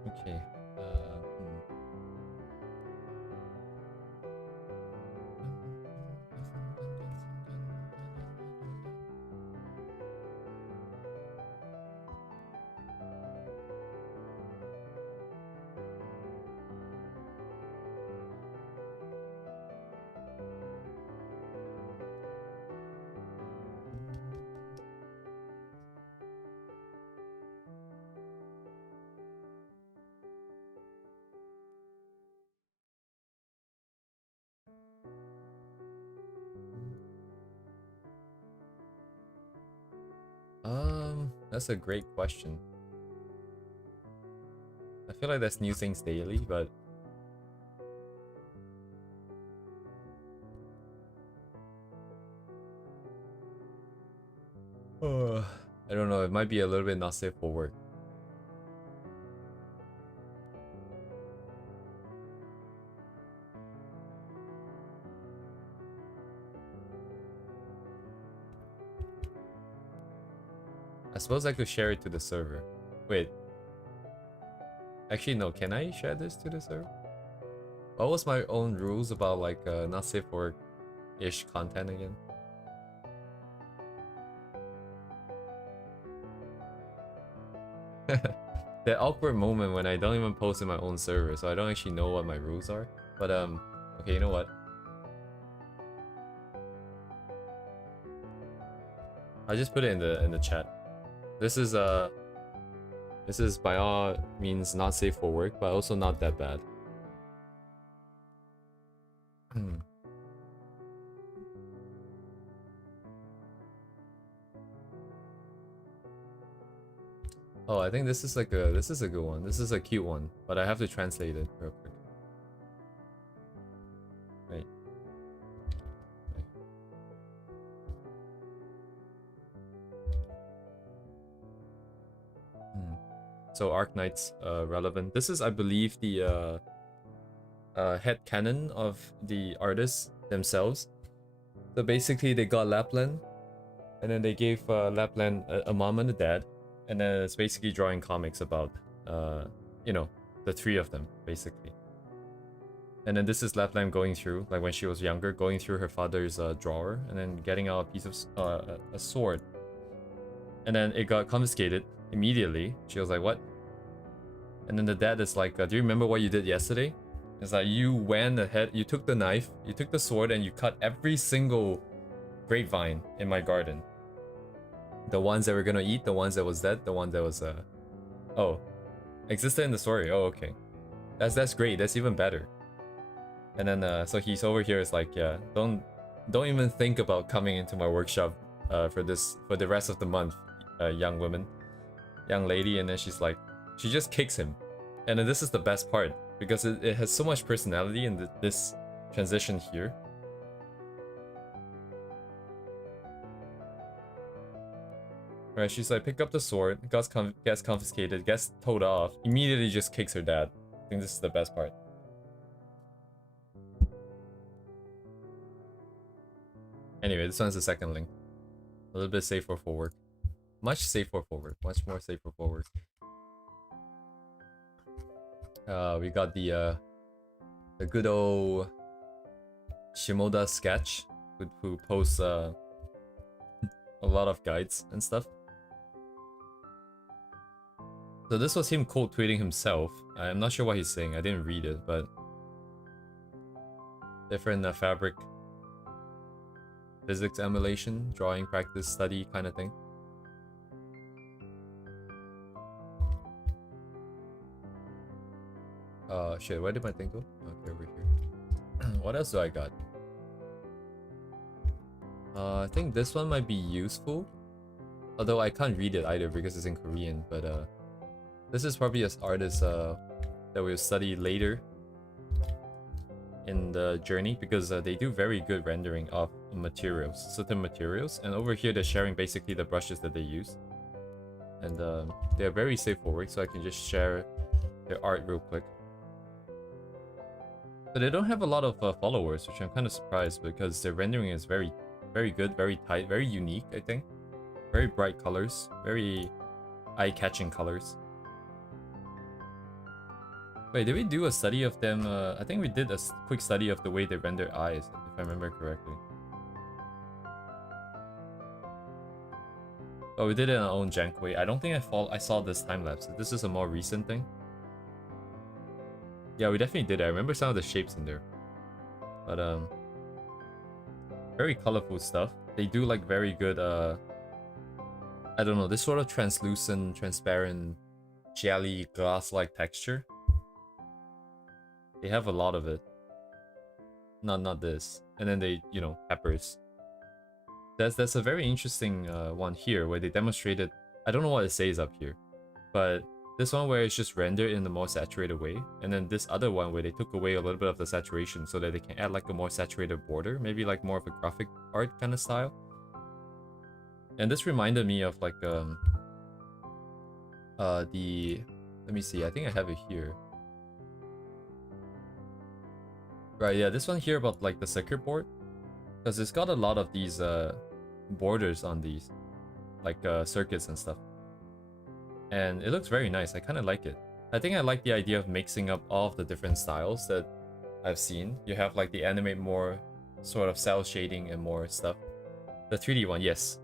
Okay. That's a great question. I feel like there's new things daily, but I don't know, it might be a little bit not safe for work. I suppose I could share it to the server. Wait. Actually, no, can I share this to the server? What was my own rules about like not safe for work-ish content again? That awkward moment when I don't even post in my own server, so I don't actually know what my rules are. But okay, you know what? I just put it in the chat. This is by all means not safe for work, but also not that bad. Oh, I think this is a good one. This is a cute one, but I have to translate it real quick. Right. So Arknights relevant. This is, I believe, the head canon of the artists themselves. So basically, they got Lapland, and then they gave Lapland a mom and a dad, and then it's basically drawing comics about, you know, the three of them, basically. And then this is Lapland going through, like when she was younger, going through her father's drawer, and then getting out a piece of a sword. And then it got confiscated immediately. She was like, what? And then the dad is like, do you remember what you did yesterday? It's like, you went ahead, you took the knife, you took the sword, and you cut every single grapevine in my garden. The ones that were gonna eat, the ones that was dead, the one that was, oh, existed in the story. Oh, okay. That's great. That's even better. And then, so he's over here is like, yeah, don't even think about coming into my workshop for the rest of the month, young lady. And then she's like, she just kicks him. And then this is the best part, because it has so much personality in this transition here. Right, she's like, pick up the sword, gets confiscated, gets towed off, immediately just kicks her dad. I think this is the best part. Anyway, this one's the second link. A little bit safer for work. Much safer for work. Much more safer for work. We got the good old Shimoda Sketch, who posts a lot of guides and stuff. So this was him quote tweeting himself. I'm not sure what he's saying. I didn't read it, but different fabric physics emulation, drawing practice, study kind of thing. Shit, where did my thing go? Okay, over here. What else do I got? I think this one might be useful. Although I can't read it either because it's in Korean, but This is probably an artist that we'll study later in the journey, because they do very good rendering of materials, certain materials. And over here, they're sharing basically the brushes that they use. And they're very safe for work, so I can just share their art real quick. But they don't have a lot of followers, which I'm kind of surprised, because their rendering is very, very good, very tight, very unique, I think. Very bright colors, very eye-catching colors. Wait, did we do a study of them? I think we did a quick study of the way they render eyes, if I remember correctly. Oh, we did it in our own jank way. I don't think I saw this time lapse. This is a more recent thing. Yeah, we definitely did it. I remember some of the shapes in there. But very colorful stuff. They do like very good I don't know, this sort of translucent, transparent, jelly, glass-like texture. They have a lot of it. Not this. And then they, you know, peppers. That's a very interesting one here, where they demonstrated, I don't know what it says up here, but this one where it's just rendered in the more saturated way, and then this other one where they took away a little bit of the saturation so that they can add like a more saturated border, maybe like more of a graphic art kind of style. And this reminded me of like let me see, I think I have it here. Right, yeah, this one here about like the circuit board, because it's got a lot of these borders on these, like circuits and stuff. And it looks very nice. I kind of like it. I think I like the idea of mixing up all of the different styles that I've seen. You have like the animate more sort of cell shading and more stuff. The 3D one, yes.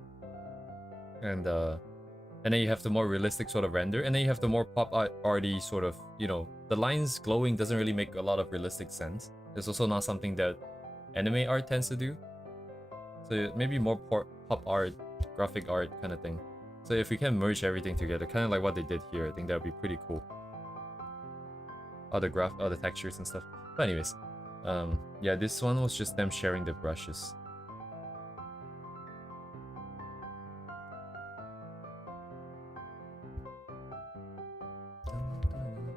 And then you have the more realistic sort of render, and then you have the more pop arty sort of, you know, the lines glowing doesn't really make a lot of realistic sense. It's also not something that anime art tends to do. So maybe more pop art, graphic art kind of thing. So if we can merge everything together, kind of like what they did here, I think that would be pretty cool. All the textures and stuff. But anyways, yeah, this one was just them sharing the brushes.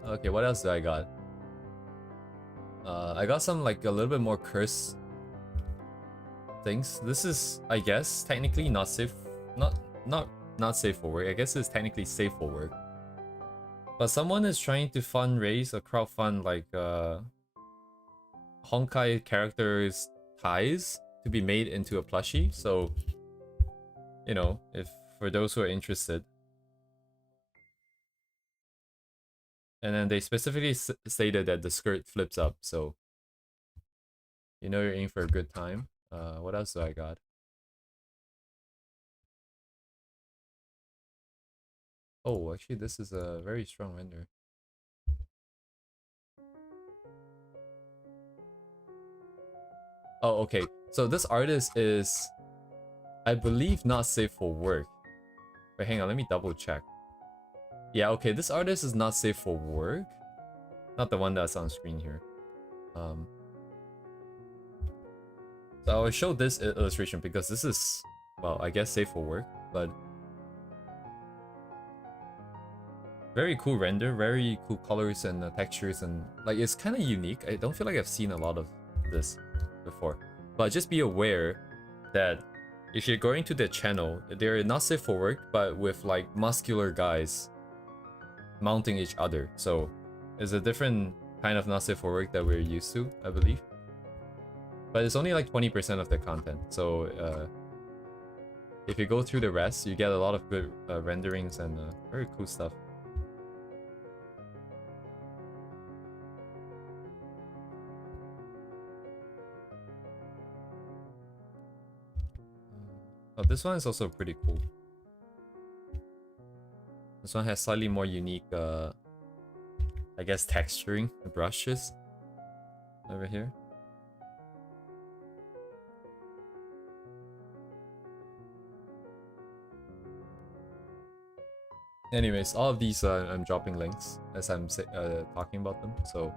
Okay, what else do I got? I got some like a little bit more curse things. This is, I guess, technically not safe, not safe for work. I guess it's technically safe for work. But someone is trying to fundraise or crowdfund like Honkai characters ties to be made into a plushie. So, you know, if for those who are interested. And then they specifically stated that the skirt flips up, so you know you're in for a good time. What else do I got? Oh, actually, this is a very strong render. Oh, okay. So this artist is, I believe, not safe for work. Wait, hang on, let me double check. Yeah, okay, this artist is not safe for work. Not the one that's on screen here. So I will show this illustration because this is, well, I guess safe for work, but very cool render, very cool colors and textures, and like it's kind of unique. I don't feel like I've seen a lot of this before. But just be aware that if you're going to their channel, they're not safe for work, but with like muscular guys mounting each other. So it's a different kind of not safe for work that we're used to, I believe. But it's only like 20% of the content. So if you go through the rest, you get a lot of good renderings and very cool stuff. Oh, this one is also pretty cool. This one has slightly more unique, I guess, texturing brushes over here. Anyways, all of these I'm dropping links as I'm talking about them, so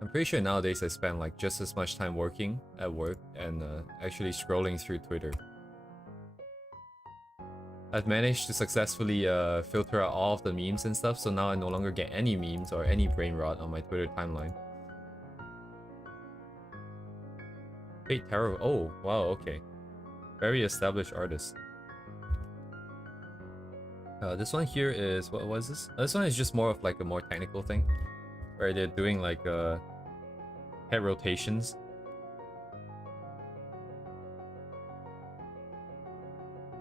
I'm pretty sure nowadays I spend like just as much time working at work and actually scrolling through Twitter. I've managed to successfully filter out all of the memes and stuff, so now I no longer get any memes or any brain rot on my Twitter timeline. Fate Tarot. Oh, wow, okay. Very established artist. This one here is... What was this? This one is just more of like a more technical thing, where they're doing like head rotations.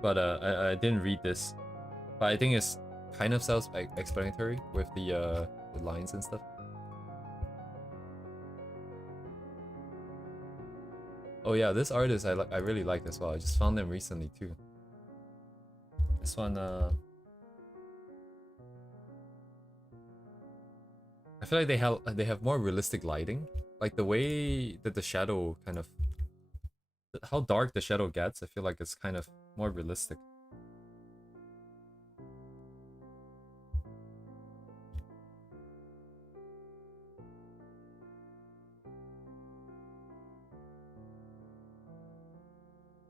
But I didn't read this. But I think it's kind of self-explanatory with the lines and stuff. Oh yeah, this artist I really like as well. I just found them recently too. This one I feel like they have more realistic lighting. Like the way that the shadow kind of... How dark the shadow gets, I feel like it's kind of more realistic.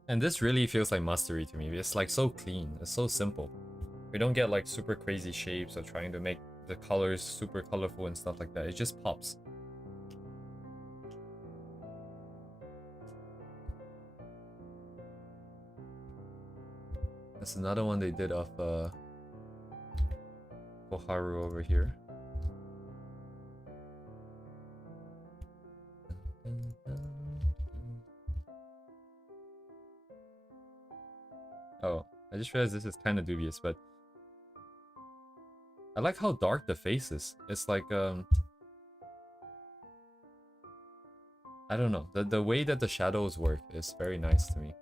And this really feels like mastery to me. It's like so clean. It's so simple. We don't get like super crazy shapes or trying to make the colors super colorful and stuff like that. It just pops. That's another one they did of Koharu over here. Oh, I just realized this is kind of dubious, but I like how dark the face is. It's like I don't know. The way that the shadows work is very nice to me.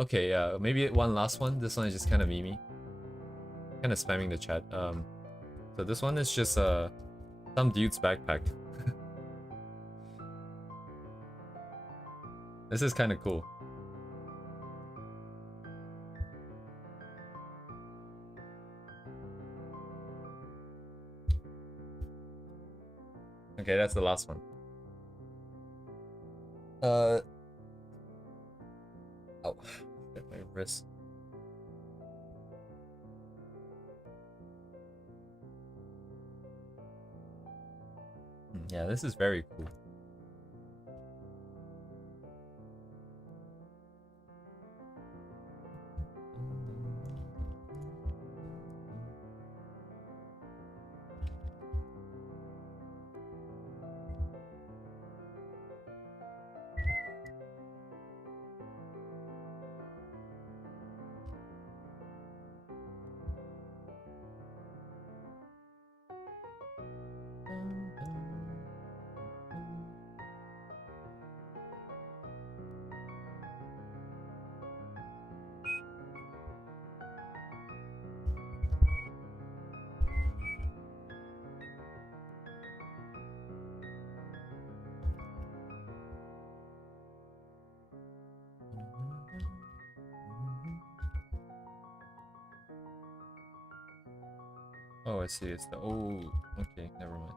Okay, yeah, maybe one last one. This one is just kind of memey. Kind of spamming the chat. So this one is just some dude's backpack. This is kind of cool. Okay, that's the last one. Oh, hit my wrist. Yeah, this is very cool. Oh, I see. It's the... Oh, okay, never mind.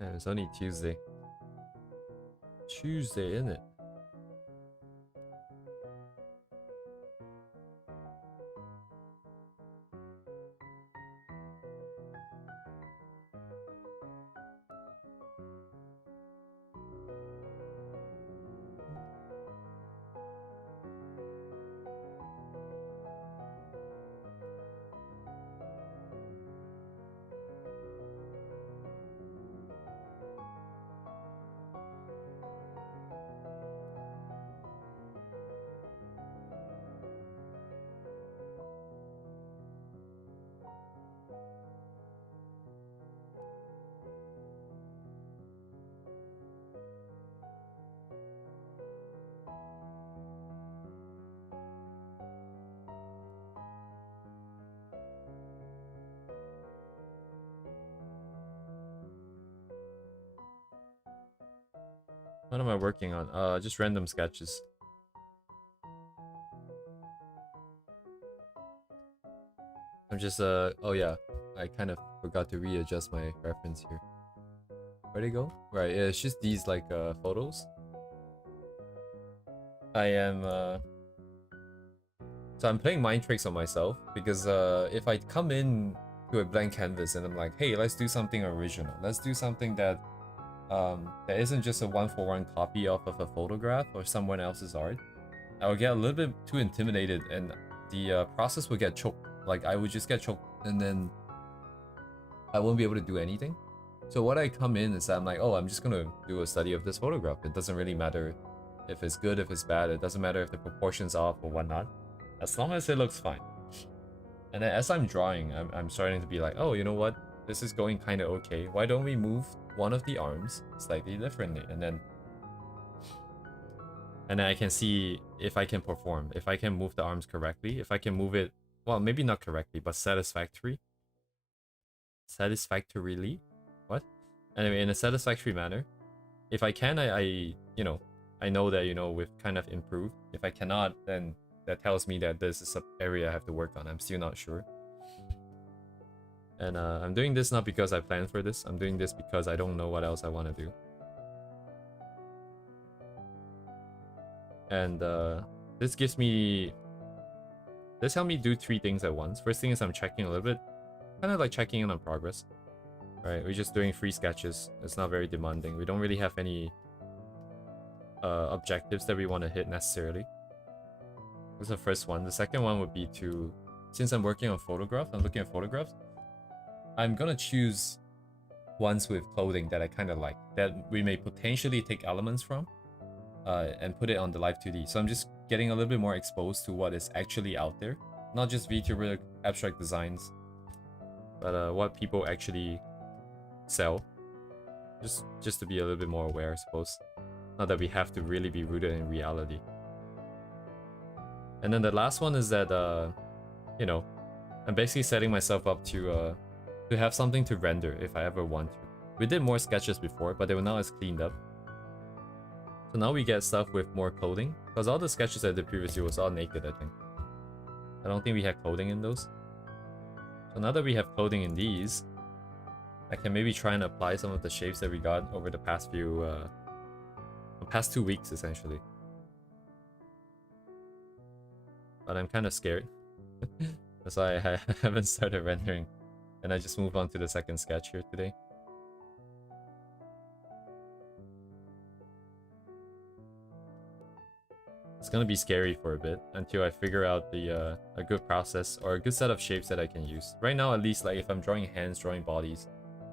Yeah, it's only Tuesday. Tuesday, isn't it? What am I working on? Just random sketches. I'm just, oh yeah. I kind of forgot to readjust my reference here. Where'd it go? Right, yeah, it's just these, like, photos. I am, So I'm playing mind tricks on myself, because, if I come in to a blank canvas and I'm like, hey, let's do something original. Let's do something that isn't just a one-for-one copy of a photograph or someone else's art. I would get a little bit too intimidated and the process would get choked. Like, I would just get choked and then I won't be able to do anything. So what I come in is that I'm like, oh, I'm just gonna do a study of this photograph. It doesn't really matter if it's good, if it's bad. It doesn't matter if the proportion's off or whatnot. As long as it looks fine. And then as I'm drawing, I'm starting to be like, oh, you know what? This is going kind of okay. Why don't we move one of the arms slightly differently? And then I can see if I can perform, if I can move the arms correctly, if I can move it, well, maybe not correctly, but satisfactorily. What? Anyway, in a satisfactory manner. If I can, I you know, I know that, you know, we've kind of improved. If I cannot, then that tells me that this is an area I have to work on. I'm still not sure. And I'm doing this not because I planned for this. I'm doing this because I don't know what else I want to do. And this helped me do 3 things at once. First thing is I'm checking a little bit, kind of like checking in on progress. Right, we're just doing free sketches. It's not very demanding. We don't really have any objectives that we want to hit necessarily. That's the first one. The second one would be to, since I'm working on photographs, I'm looking at photographs, I'm gonna choose ones with clothing that I kind of like, that we may potentially take elements from and put it on the Live 2D. So I'm just getting a little bit more exposed to what is actually out there. Not just VTuber abstract designs, but what people actually sell. Just to be a little bit more aware, I suppose. Not that we have to really be rooted in reality. And then the last one is that, you know, I'm basically setting myself up to have something to render if I ever want to. We did more sketches before, but they were not as cleaned up. So now we get stuff with more clothing, because all the sketches I did previously was all naked, I think. I don't think we had clothing in those. So now that we have clothing in these, I can maybe try and apply some of the shapes that we got over the past few, the past 2 weeks, essentially. But I'm kind of scared. That's why I haven't started rendering. And I just moved on to the second sketch here today. It's gonna be scary for a bit until I figure out the a good process or a good set of shapes that I can use. Right now, at least, like if I'm drawing hands, drawing bodies,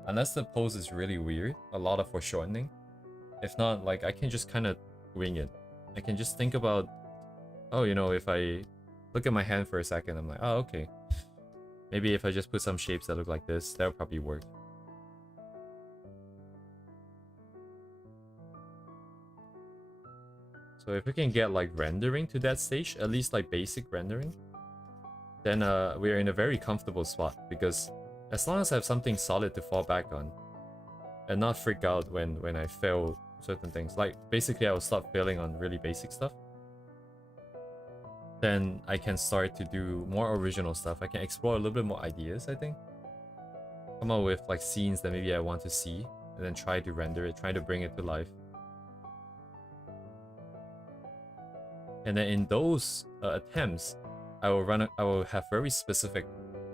unless the pose is really weird, a lot of foreshortening. If not, like I can just kind of wing it. I can just think about, oh, you know, if I look at my hand for a second, I'm like, oh, okay. Maybe if I just put some shapes that look like this, that would probably work. So if we can get like rendering to that stage, at least like basic rendering, then we're in a very comfortable spot, because as long as I have something solid to fall back on and not freak out when I fail certain things, like basically I will stop failing on really basic stuff, then I can start to do more original stuff. I can explore a little bit more ideas, I think. Come up with like scenes that maybe I want to see and then try to render it, try to bring it to life. And then in those attempts, I will have very specific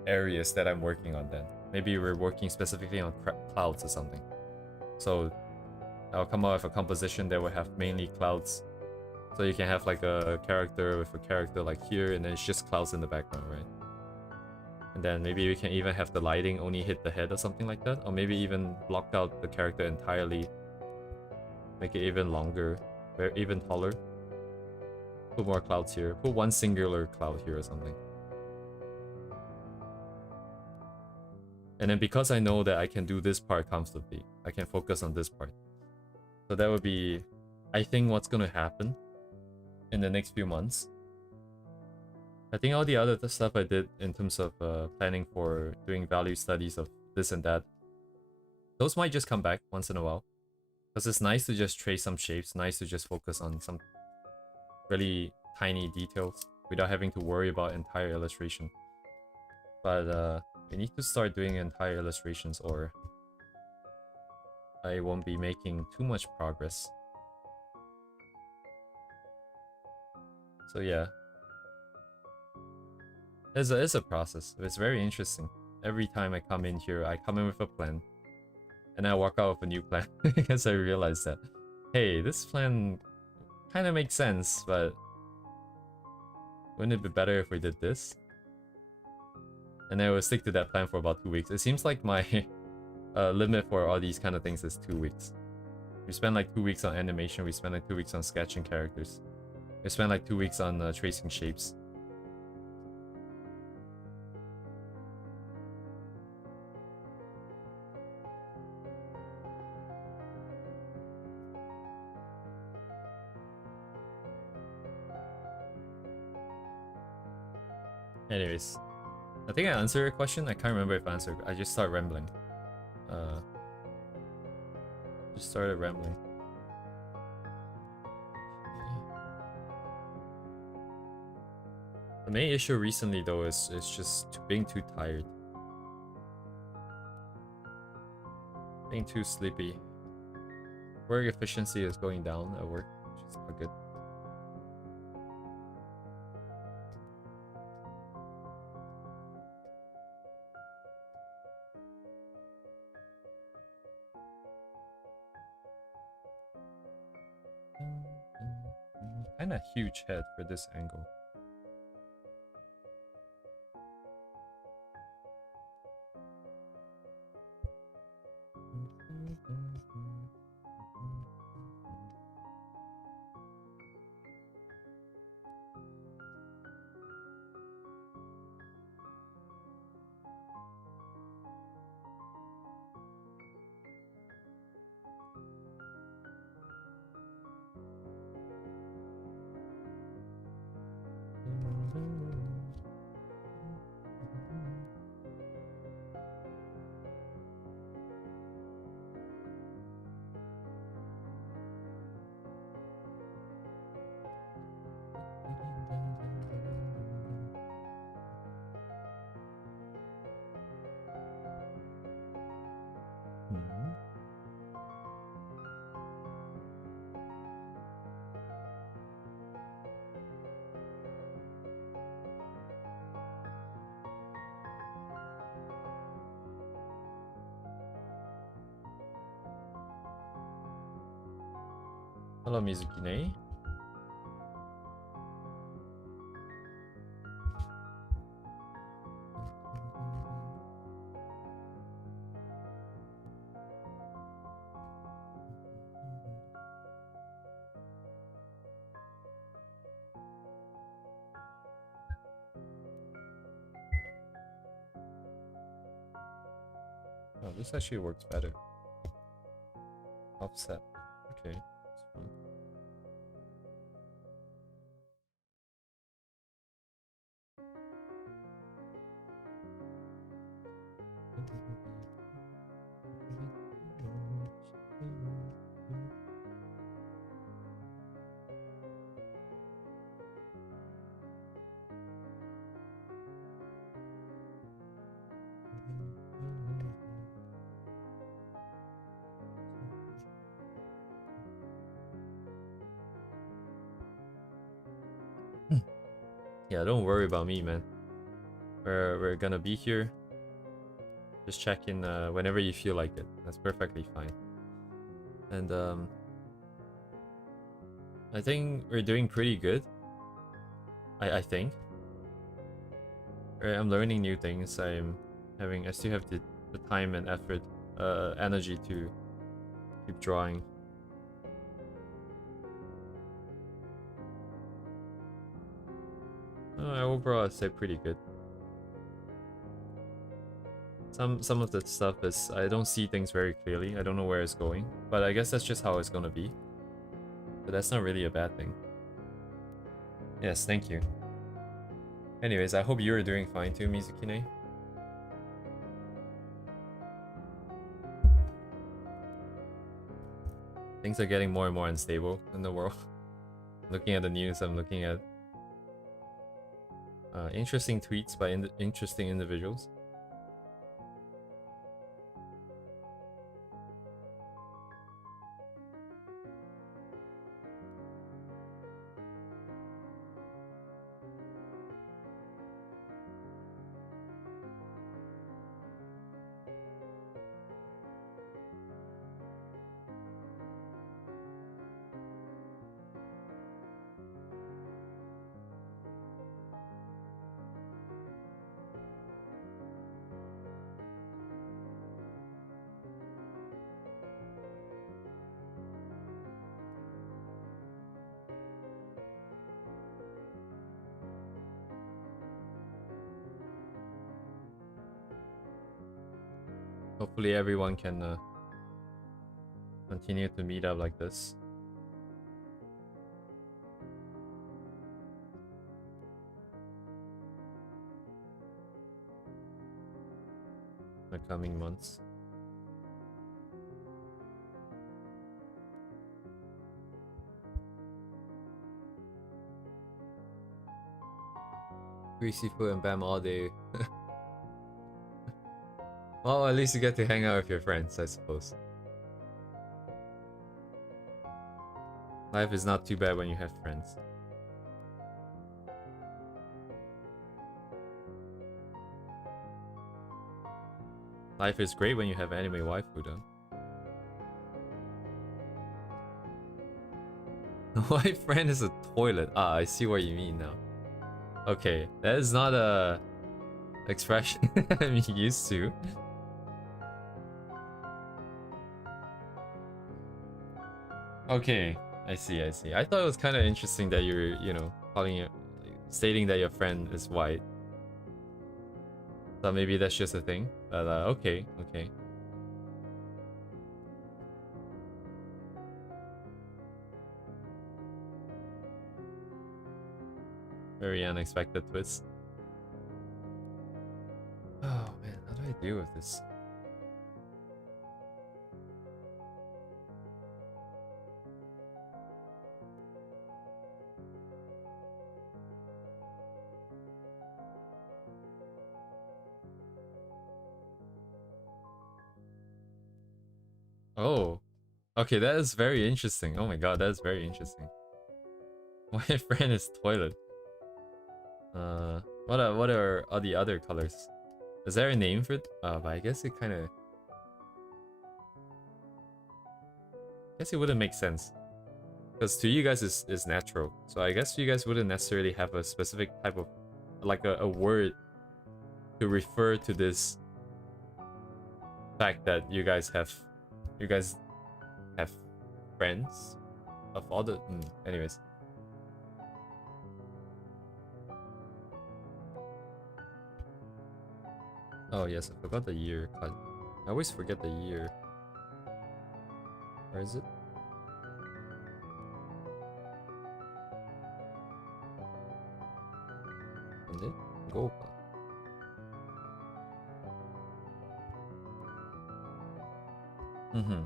areas that I'm working on then. Maybe we're working specifically on clouds or something. So I'll come up with a composition that will have mainly clouds. So you can have like a character with a character like here, and then it's just clouds in the background, right? And then maybe we can even have the lighting only hit the head or something like that. Or maybe even block out the character entirely. Make it even longer, even taller. Put more clouds here. Put one singular cloud here or something. And then because I know that I can do this part comfortably, I can focus on this part. So that would be, I think, what's going to happen in the next few months. I think all the other stuff I did in terms of planning for doing value studies of this and that, those might just come back once in a while. Because it's nice to just trace some shapes, nice to just focus on some really tiny details without having to worry about entire illustration. But we need to start doing entire illustrations or I won't be making too much progress. So yeah. It's a process. It's very interesting. Every time I come in here, I come in with a plan. And I walk out with a new plan. Because I realize that, hey, this plan kind of makes sense, but wouldn't it be better if we did this? And I will stick to that plan for about 2 weeks. It seems like my limit for all these kind of things is 2 weeks. We spend like 2 weeks on animation, we spend like 2 weeks on sketching characters. We spend like 2 weeks on tracing shapes. Anyways, I think I answered your question. I can't remember if I answered. I just started rambling. Just started rambling. The main issue recently though is just being too tired. Being too sleepy. Work efficiency is going down at work, which is not good. Kinda huge head for this angle. Hello, Mizukine. Oh, this actually works better. Offset. Okay. That's fine. Yeah, don't worry about me, man. We're gonna be here. Just check in whenever you feel like it. That's perfectly fine. And I think we're doing pretty good. I think. Right, I'm learning new things. I still have the time and effort, energy to keep drawing. Overall, I'd say pretty good. Some of the stuff is I don't see things very clearly. I don't know where it's going, but I guess that's just how it's gonna be. But that's not really a bad thing. Yes, thank you. Anyways, I hope you're doing fine too, Mizukine. Things are getting more and more unstable in the world. Looking at the news, I'm looking at interesting tweets by interesting individuals. Hopefully everyone can continue to meet up like this. The coming months. Greasy food and bam all day. Well, at least you get to hang out with your friends, I suppose. Life is not too bad when you have friends. Life is great when you have anime waifu, though. My friend is a toilet. Ah, I see what you mean now. Okay, that is not a expression I'm used to. Okay, I see, I see. I thought it was kind of interesting that you're, you know, calling it, stating that your friend is white. So maybe that's just a thing. But okay, okay. Very unexpected twist. Oh man, how do I deal with this? Oh, okay, that is very interesting. Oh my god, that is very interesting. My friend is toilet. What are all the other colors? Is there a name for it? But I guess it kind of. Guess it wouldn't make sense. Because to you guys is natural. So I guess you guys wouldn't necessarily have a specific type of like a word to refer to this fact that you guys have friends of all the anyways. Oh yes, I forgot the year. God, I always forget the year. Where is it? And it go. Mm-hmm.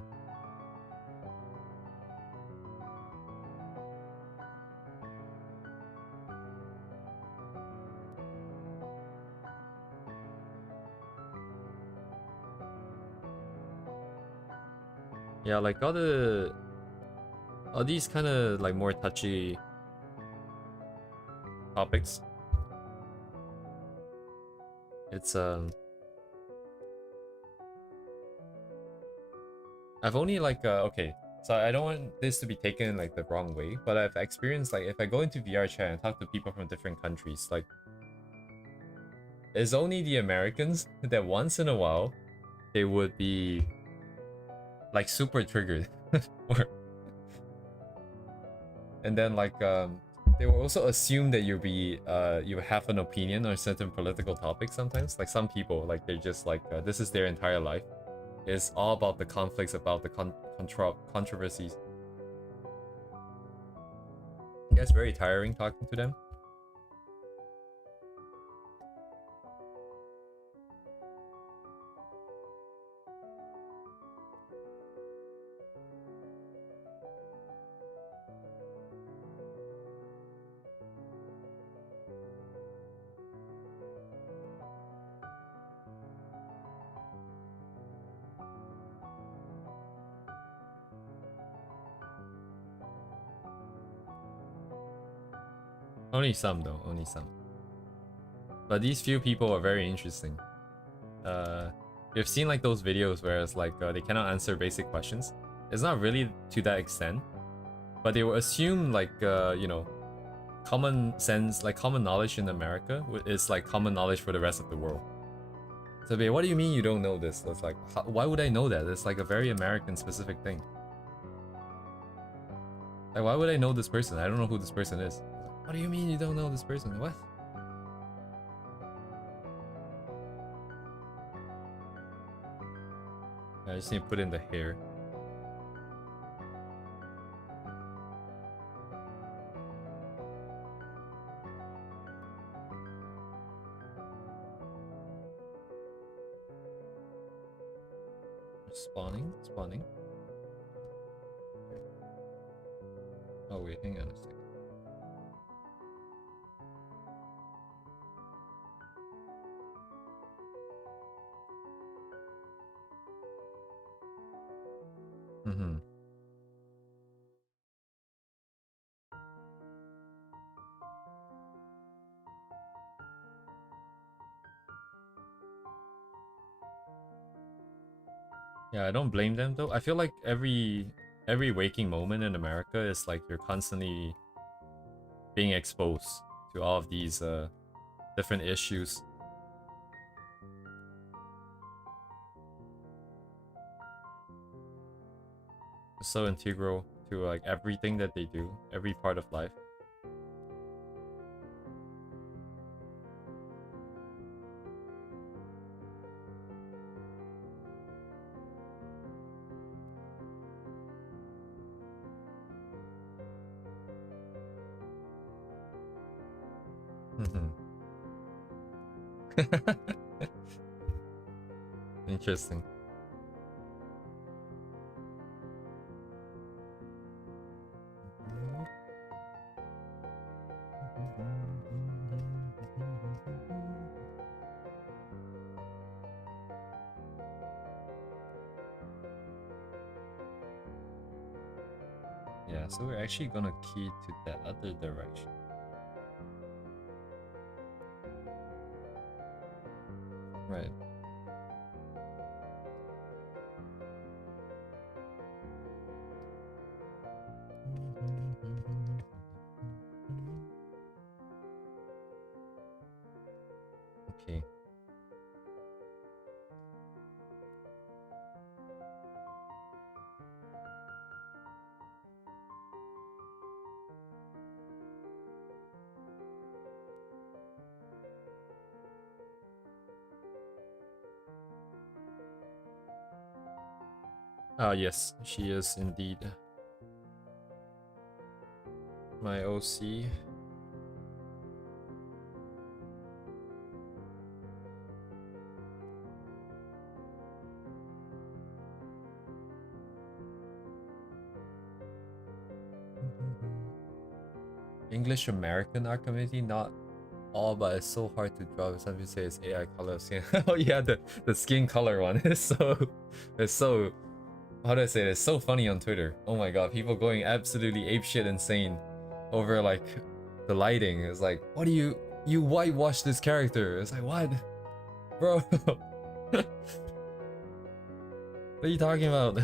Yeah, like all these kind of like more touchy topics. It's I've only like okay, so I don't want this to be taken like the wrong way, but I've experienced like if I go into VR chat and talk to people from different countries, like it's only the Americans that once in a while they would be like super triggered and then like they will also assume that you have an opinion on certain political topics sometimes. Like some people, like they're just like this is their entire life. It's all about the conflicts, about the controversies. You guys very tiring talking to them? Only some though, only some. But these few people are very interesting. You've seen like those videos where it's like they cannot answer basic questions. It's not really to that extent, but they will assume like you know, common sense, like common knowledge in America is like common knowledge for the rest of the world. So what do you mean you don't know this? So it's like, why would I know that? It's like a very American specific thing. Like, why would I know this person? I don't know who this person is. What do you mean you don't know this person? What? I just need to put in the hair. Spawning? Spawning? Oh wait, hang on a second. Mm-hmm. Yeah, I don't blame them though. I feel like every waking moment in America is like you're constantly being exposed to all of these different issues. It's so integral to like everything that they do, every part of life. Interesting. Yeah, so we're actually gonna key to that other direction. Right. Okay. Ah, yes, she is indeed my OC. English American art community, not all, but it's so hard to draw. Some people say it's AI color skin. Oh yeah, the skin color one is so how do I say it? It's so funny on Twitter. Oh my god, people going absolutely apeshit insane over like the lighting. It's like, what do you whitewash this character? It's like, what? Bro. What are you talking about?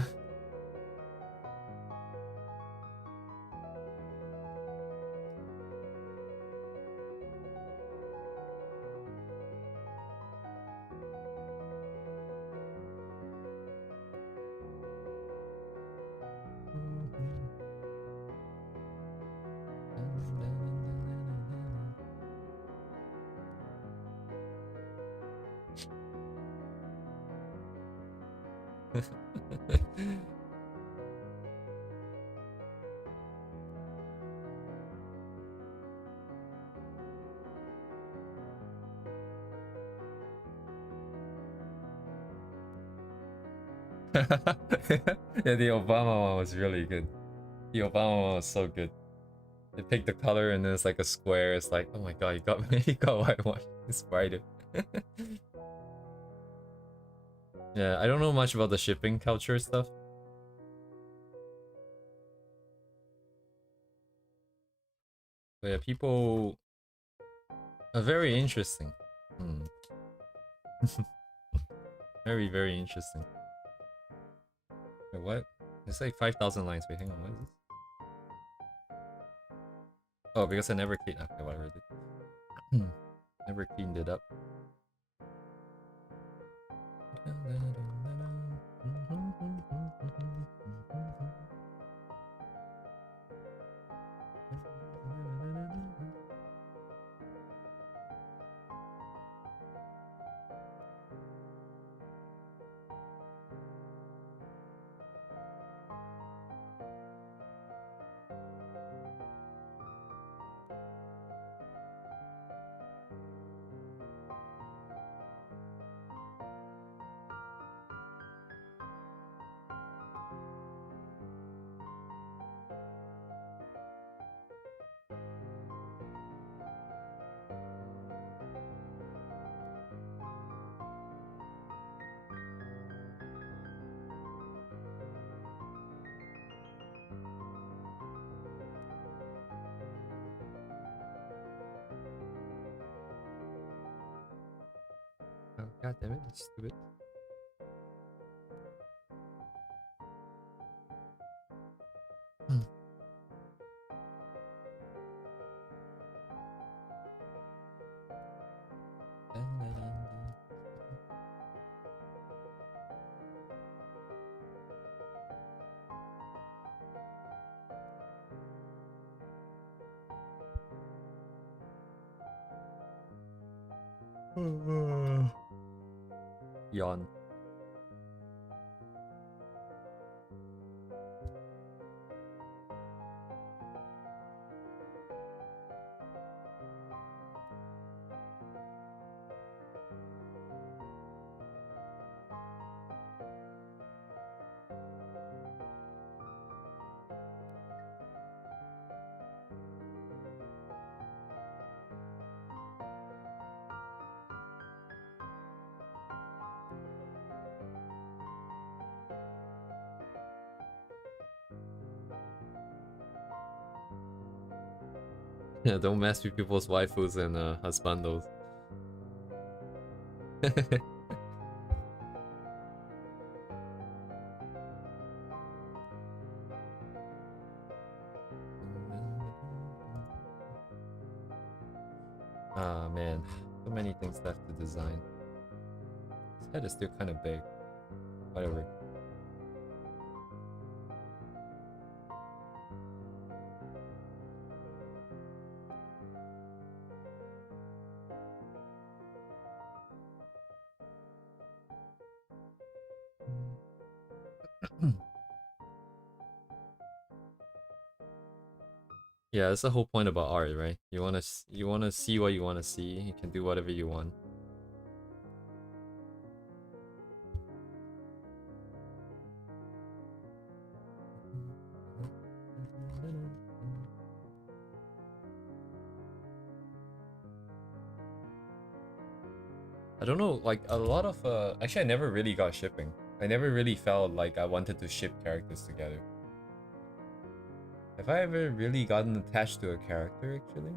Yeah, the Obama one was really good. The Obama one was so good. They picked the color and then it's like a square. It's like, oh my god, you got me. You got whitewashed. It's brighter. Yeah, I don't know much about the shipping culture stuff. But yeah, people are very interesting. Very, very interesting. Wait, what? It's like 5,000 lines. Wait, hang on, what is this? Oh, because I never cleaned. Okay, whatever I did. Never cleaned it up. Oh, god damn it, that's stupid. Yawn. Yeah, don't mess with people's waifus and husbandos. Ah man, so many things left to design. This head is still kind of big. Whatever. Yeah, that's the whole point about art, right? You wanna see what you wanna see. You can do whatever you want. I don't know, like a lot of actually I never really got shipping. I never really felt like I wanted to ship characters together. Have I ever really gotten attached to a character actually?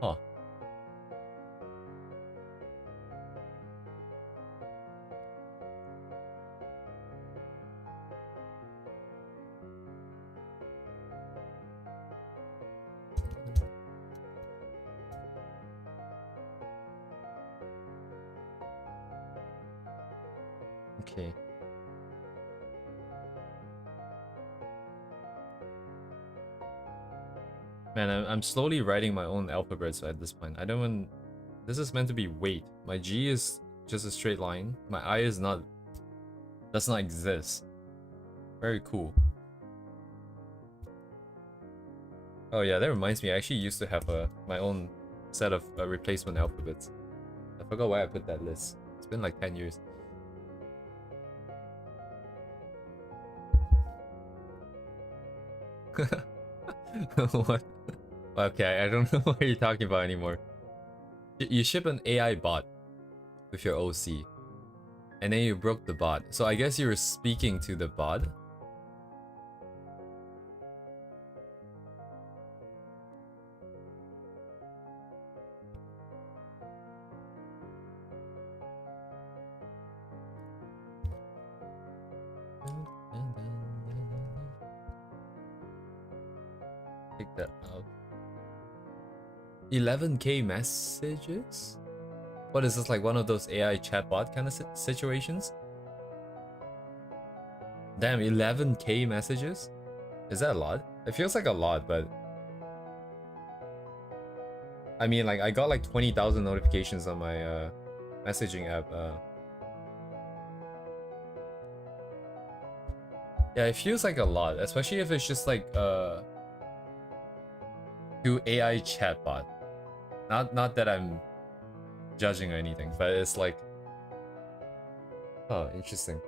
Huh. Okay. Man, I'm slowly writing my own alphabet at this point. I don't even... This is meant to be weight. My G is just a straight line. My I is not... Does not exist. Very cool. Oh yeah, that reminds me. I actually used to have my own set of replacement alphabets. I forgot why I put that list. It's been like 10 years. What? Okay, I don't know what you're talking about anymore. You ship an AI bot with your OC, And then you broke the bot. So I guess you were speaking to the bot. Take that out. 11k messages? What is this, like one of those AI chatbot kind of situations? Damn, 11k messages? Is that a lot? It feels like a lot, but I mean, like I got like 20,000 notifications on my messaging app. Yeah, it feels like a lot, especially if it's just like do AI chatbot. Not that I'm judging or anything, but it's like, oh, interesting.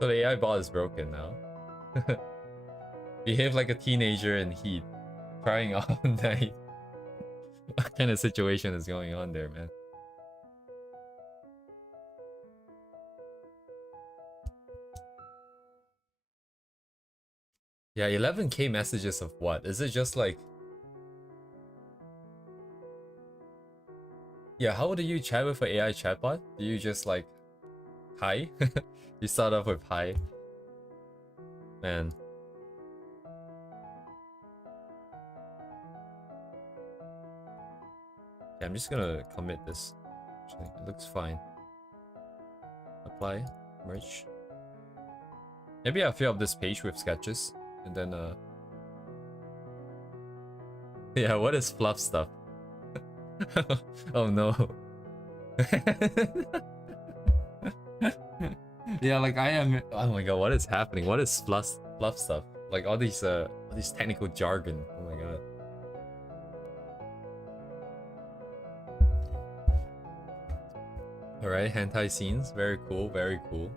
So the AI bot is broken now. Behave like a teenager in heat, crying all night. What kind of situation is going on there, man? Yeah, 11k messages of what? Is it just like... Yeah, how do you chat with an AI chatbot? Do you just like... Hi? You start off with hi. Man. Yeah, I'm just gonna commit this. Actually, it looks fine. Apply. Merge. Maybe I'll fill up this page with sketches. And then, yeah, what is fluff stuff? Oh no. Yeah, like I am... Oh my god, what is happening? What is fluff stuff? Like all these technical jargon. Oh my god. Alright, hentai scenes. Very cool, very cool.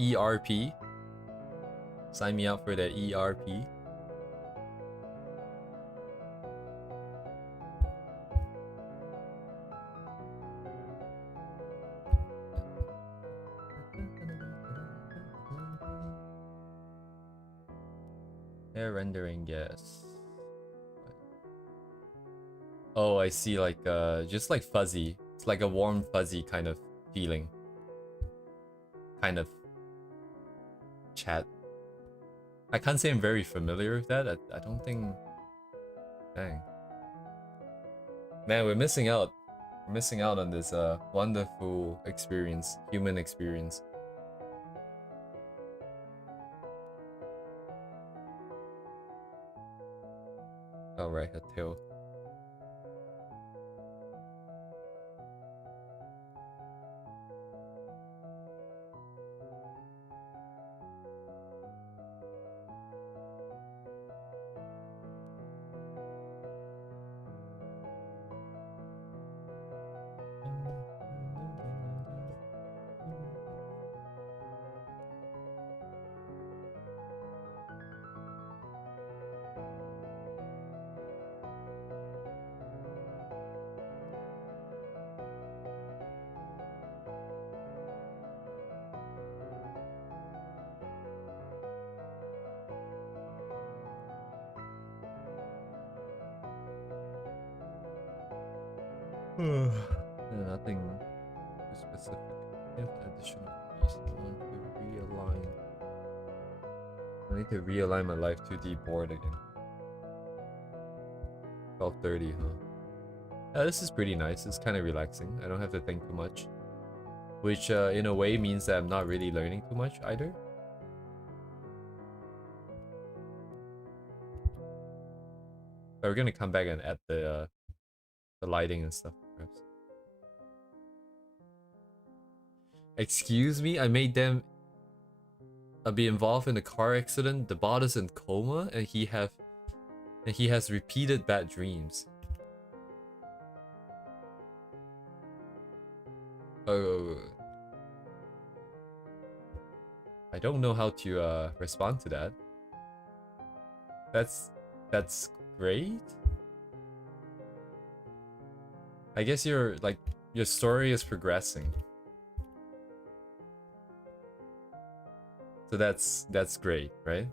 ERP. Sign me up for the ERP. Air rendering, yes. Oh, I see, like just like fuzzy. It's like a warm fuzzy kind of feeling. Kind of chat. I can't say I'm very familiar with that. I don't think... Dang. Man, we're missing out. We're missing out on this wonderful experience. Human experience. Alright, a tail. Nothing too specific. If additional keys, I want to realign. I need to realign my life 2D board again. 12:30, huh? Yeah, this is pretty nice. It's kind of relaxing. I don't have to think too much. Which, in a way, means that I'm not really learning too much either. But we're gonna come back and add the lighting and stuff, perhaps. Excuse me? I made them be involved in a car accident. The bot is in coma, and he has repeated bad dreams. Oh, I don't know how to respond to that. that's great. I guess your story is progressing. So that's great, right?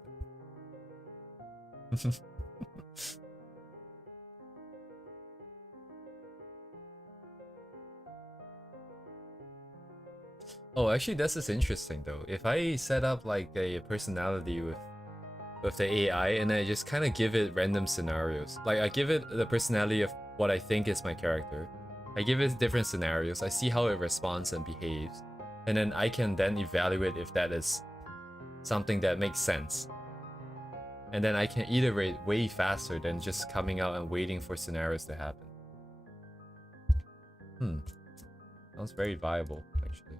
Oh, actually, this is interesting though. If I set up like a personality with the AI and I just kind of give it random scenarios, like I give it the personality of what I think is my character. I give it different scenarios. I see how it responds and behaves, and then I can then evaluate if that is something that makes sense. And then I can iterate way faster than just coming out and waiting for scenarios to happen. Sounds very viable, actually.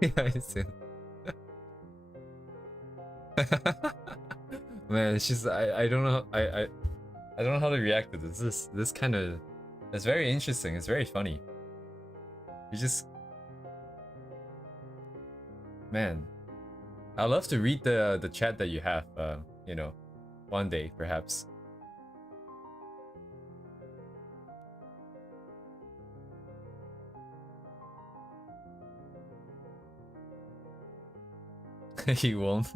Yeah, I see. Man, it's just I don't know I don't know how to react to this. This kind of, it's very interesting. It's very funny. You just, man, I'd love to read the chat that you have. You know, one day perhaps. He won't.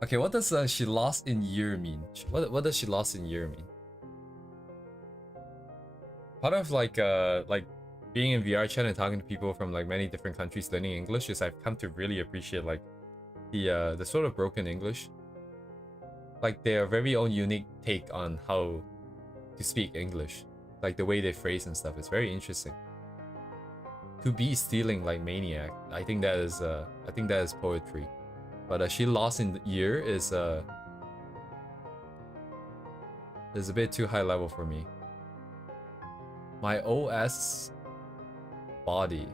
Okay, what does she lost in year mean? What does she lost in year mean? Part of like being in VR chat and talking to people from like many different countries learning English is I've come to really appreciate like the sort of broken English. Like their very own unique take on how to speak English. Like the way they phrase and stuff is very interesting. To be stealing like maniac, I think that is poetry. But she lost in the year is a bit too high level for me. My OS body.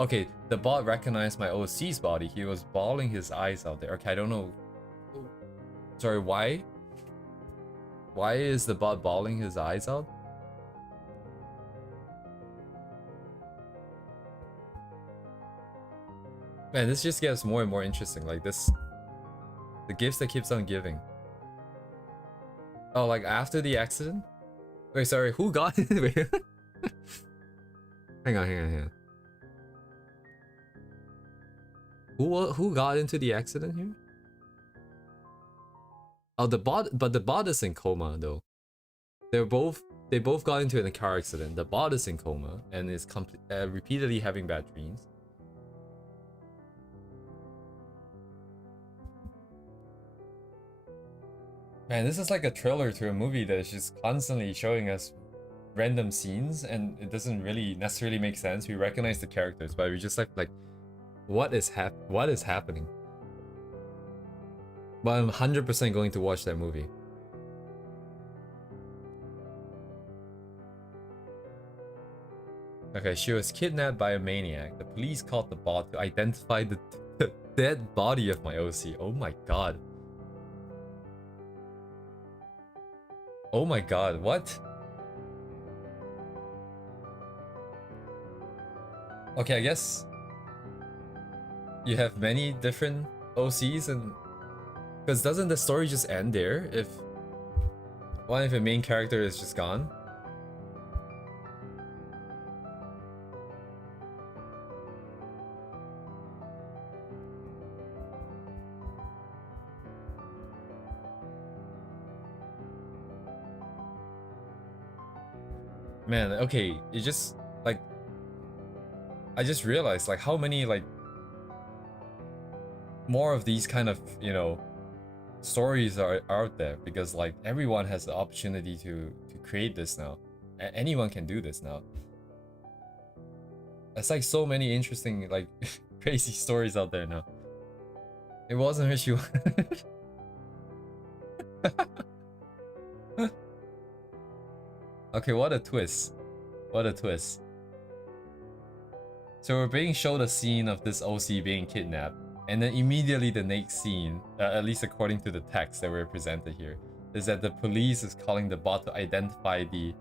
Okay, the bot recognized my OC's body. He was bawling his eyes out there. Okay, I don't know. Sorry, why? Why is the bot bawling his eyes out? Man, this just gets more and more interesting. Like this, the gifts that keeps on giving. Oh, like after the accident? Wait, sorry, who got it? Wait. Hang on. Who got into the accident here? Oh, the bot, but the bot is in coma though. They both got into a car accident. The bot is in coma and is repeatedly having bad dreams. Man, this is like a trailer to a movie that is just constantly showing us random scenes and it doesn't really necessarily make sense. We recognize the characters, but we just like what is happening? But I'm 100% going to watch that movie. Okay, she was kidnapped by a maniac. The police called the bot to identify the dead body of my OC. Oh my god. Oh my god, what? Okay, I guess you have many different OCs and... Because doesn't the story just end there if the main character is just gone? Man, okay, it just like I just realized like how many like more of these kind of, you know, stories are out there because like everyone has the opportunity to create this now. Anyone can do this now. It's like so many interesting like crazy stories out there now. It wasn't her she Okay, what a twist. What a twist. So we're being showed a scene of this OC being kidnapped, and then immediately the next scene, at least according to the text that we're presented here, is that the police is calling the bot to identify the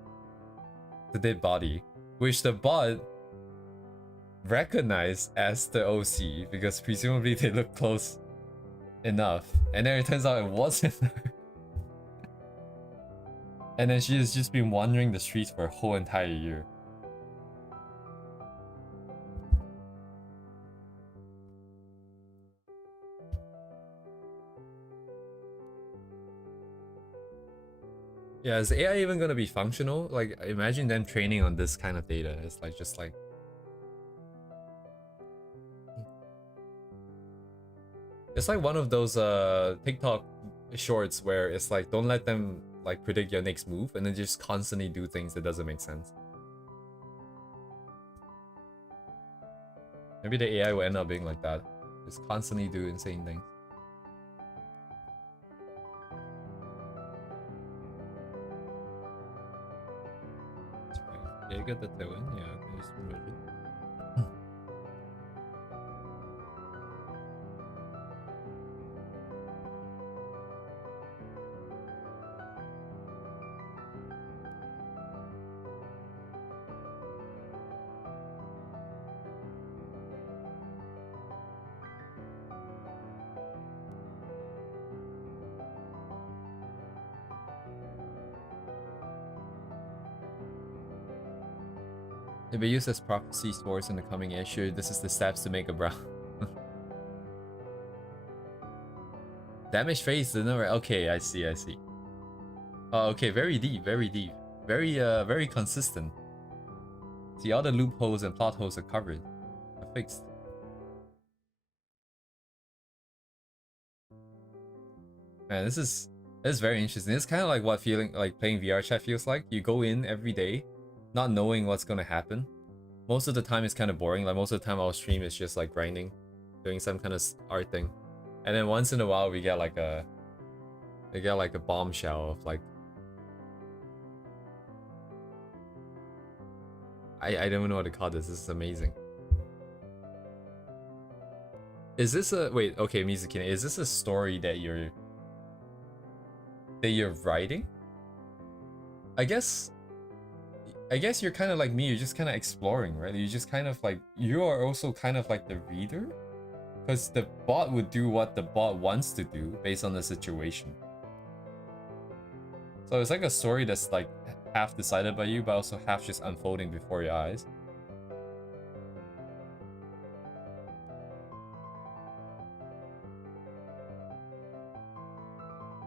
dead body, which the bot recognized as the OC because presumably they look close enough, and then it turns out it wasn't her. And then she has just been wandering the streets for a whole entire year. Yeah, is AI even gonna be functional? Like, imagine them training on this kind of data. It's like just like it's like one of those TikTok shorts where it's like don't let them like predict your next move and then just constantly do things that doesn't make sense. Maybe the AI will end up being like that. Just constantly do insane things. Yeah, you got the tailwind. Yeah, okay, just remove it. If it used as prophecy source in the coming issue, this is the steps to make a brown. Damage face, the number. Okay, I see, I see. Oh, okay, very deep, very deep. Very consistent. See, all the loopholes and plot holes are covered. Are fixed. Man, this is very interesting. It's kind of like what playing VR chat feels like. You go in every day, not knowing what's gonna happen. Most of the time it's kind of boring. Like most of the time our stream is just like grinding, doing some kind of art thing, and then once in a while we get like a bombshell of like I don't even know what to call this. This is amazing. Is this a wait? Okay, Mizukine, is this a story that you're writing? I guess you're kind of like me. You're just kind of exploring, right? You just kind of like you are also kind of like the reader, because the bot would do what the bot wants to do based on the situation. So it's like a story that's like half decided by you, but also half just unfolding before your eyes.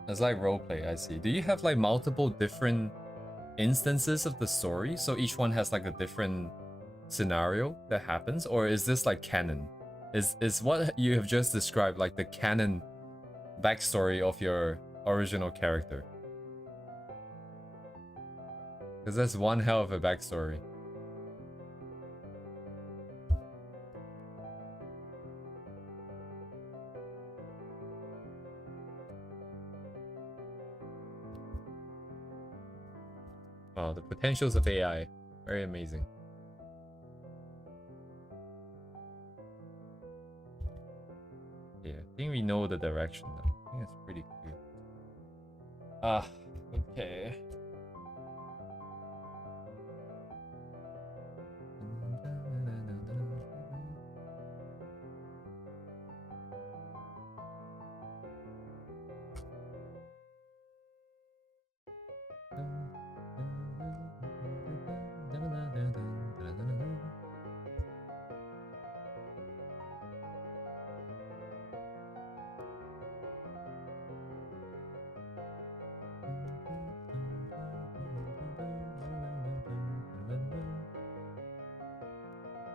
It's like roleplay, I see. Do you have like multiple different instances of the story? So each one has like a different scenario that happens? Or is this like canon? Is what you have just described like the canon backstory of your original character? Because that's one hell of a backstory. Wow, the potentials of AI. Very amazing. Yeah, I think we know the direction now. I think it's pretty clear. Ah, okay.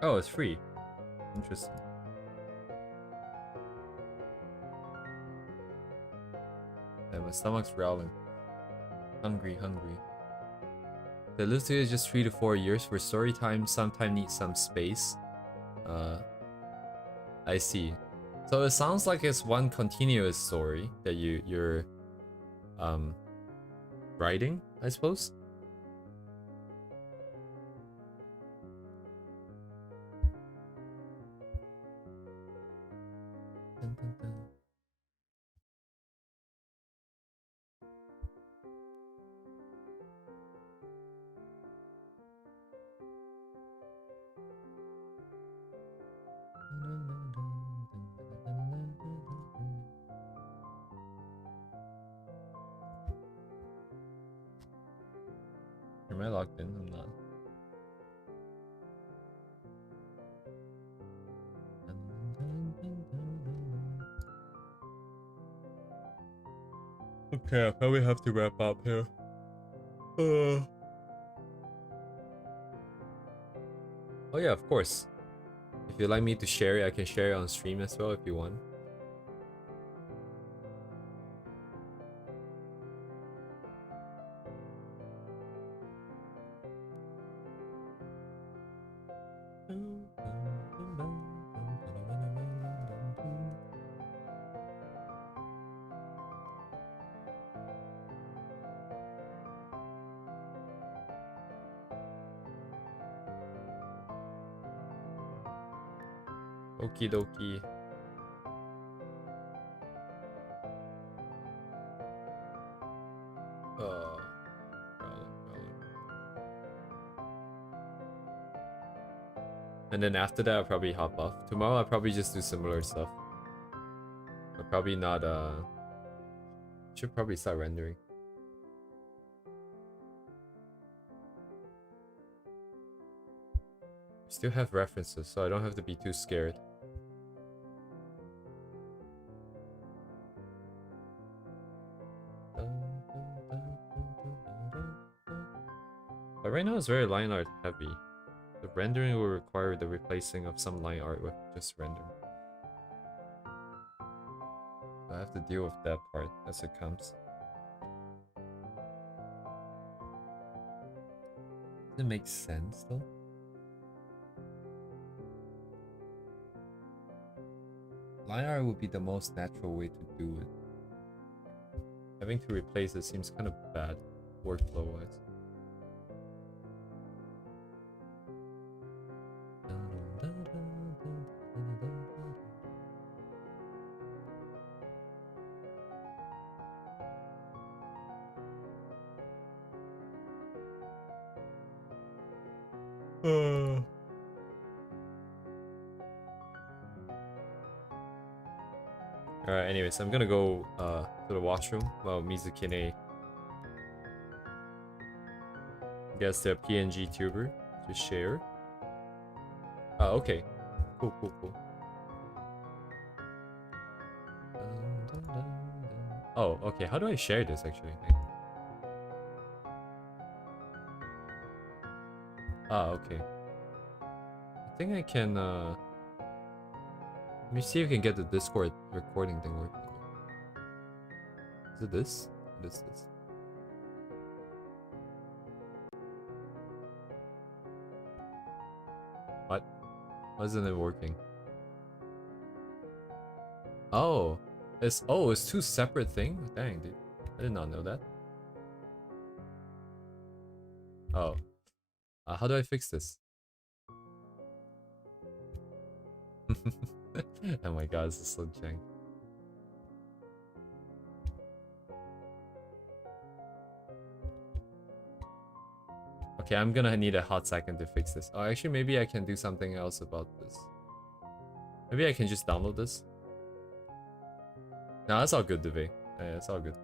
Oh, it's free. Interesting. And my stomach's growling. Hungry. The list here is just 3 to 4 years for story time. Sometimes needs some space. I see. So it sounds like it's one continuous story that you're writing, I suppose. Am I logged in? I'm not. Okay, I probably have to wrap up here. Oh yeah, of course. If you'd like me to share it, I can share it on stream as well if you want. Okie dokie. And then after that, I'll probably hop off. Tomorrow, I'll probably just do similar stuff. But probably not, should probably start rendering. Still have references, so I don't have to be too scared. But right now it's very line art heavy. The rendering will require the replacing of some line art with just render. So I have to deal with that part as it comes. Does it make sense though? Line art would be the most natural way to do it. Having to replace it seems kind of bad, workflow wise. Alright, anyways, I'm gonna go to the washroom while Mizukine gets the PNG tuber to share. Oh, okay. Cool, cool, cool. Oh, okay. How do I share this actually? Ah, okay. I think I can let me see if I can get the Discord recording thing working. Is it this? It is this. What? Why isn't it working? Oh, it's two separate things? Dang, dude. I did not know that. Oh. How do I fix this? Oh my god, this is so jank. Okay, I'm gonna need a hot second to fix this. Oh, actually, maybe I can do something else about this. Maybe I can just download this. No, that's all good, Duvey. Yeah, it's all good.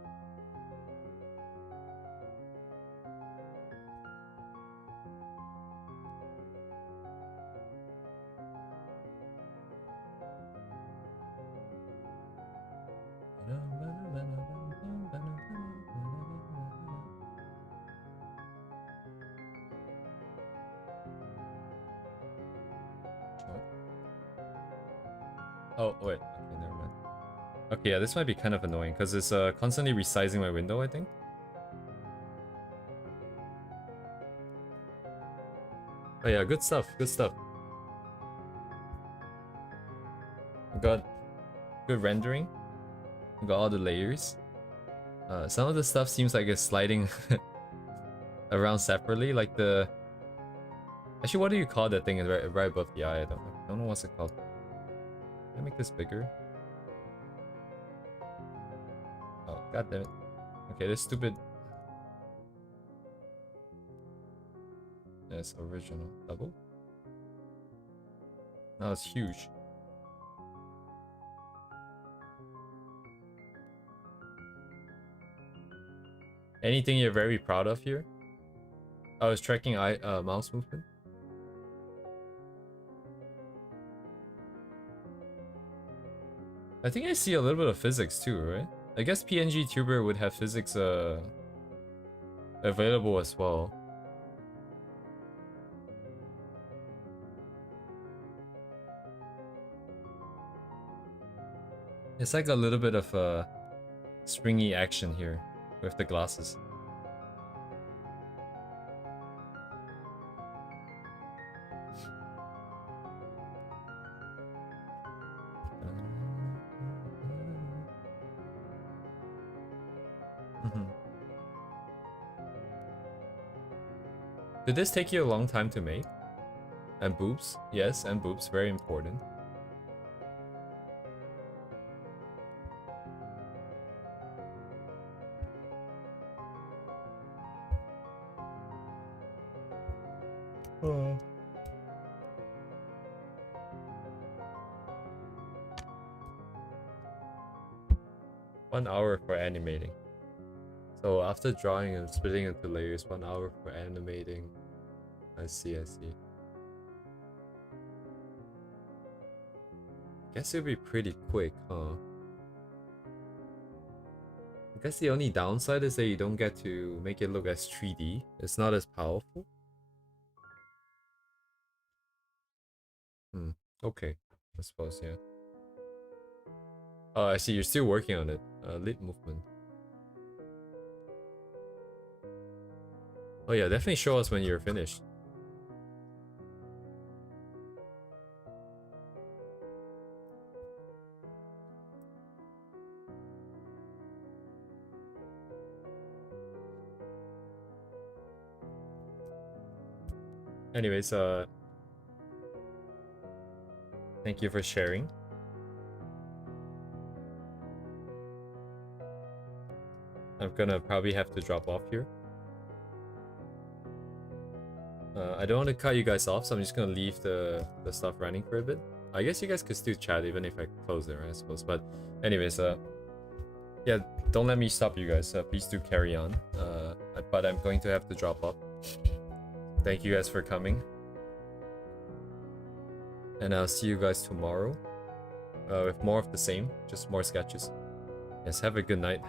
Oh, wait. Okay, never mind. Okay, yeah, this might be kind of annoying because it's constantly resizing my window, I think. Oh yeah, good stuff, good stuff. We got good rendering. We got all the layers. Some of the stuff seems like it's sliding around separately, like the... Actually, what do you call that thing right above the eye? I don't know what's it called. Can I make this bigger? God damn it. Okay, this stupid. That's original. Double? Now it's huge. Anything you're very proud of here? I was tracking mouse movement. I think I see a little bit of physics too, right? I guess PNG Tuber would have physics available as well. It's like a little bit of springy action here with the glasses. Did this take you a long time to make? And boobs? Yes, and boobs, very important. Oh. One hour for animating. So after drawing and splitting into layers, 1 hour for animating. I see, I see. Guess it'll be pretty quick, huh? I guess the only downside is that you don't get to make it look as 3D. It's not as powerful. Okay. I suppose, yeah. Oh, I see, you're still working on it. Lip movement. Oh yeah, definitely show us when you're finished. Anyways, thank you for sharing. I'm gonna probably have to drop off here. I don't want to cut you guys off, so I'm just gonna leave the stuff running for a bit. I guess you guys could still chat even if I close it, right, I suppose. But anyways, yeah, don't let me stop you guys. Please do carry on. But I'm going to have to drop off. Thank you guys for coming. And I'll see you guys tomorrow with more of the same, just more sketches. Yes, have a good night.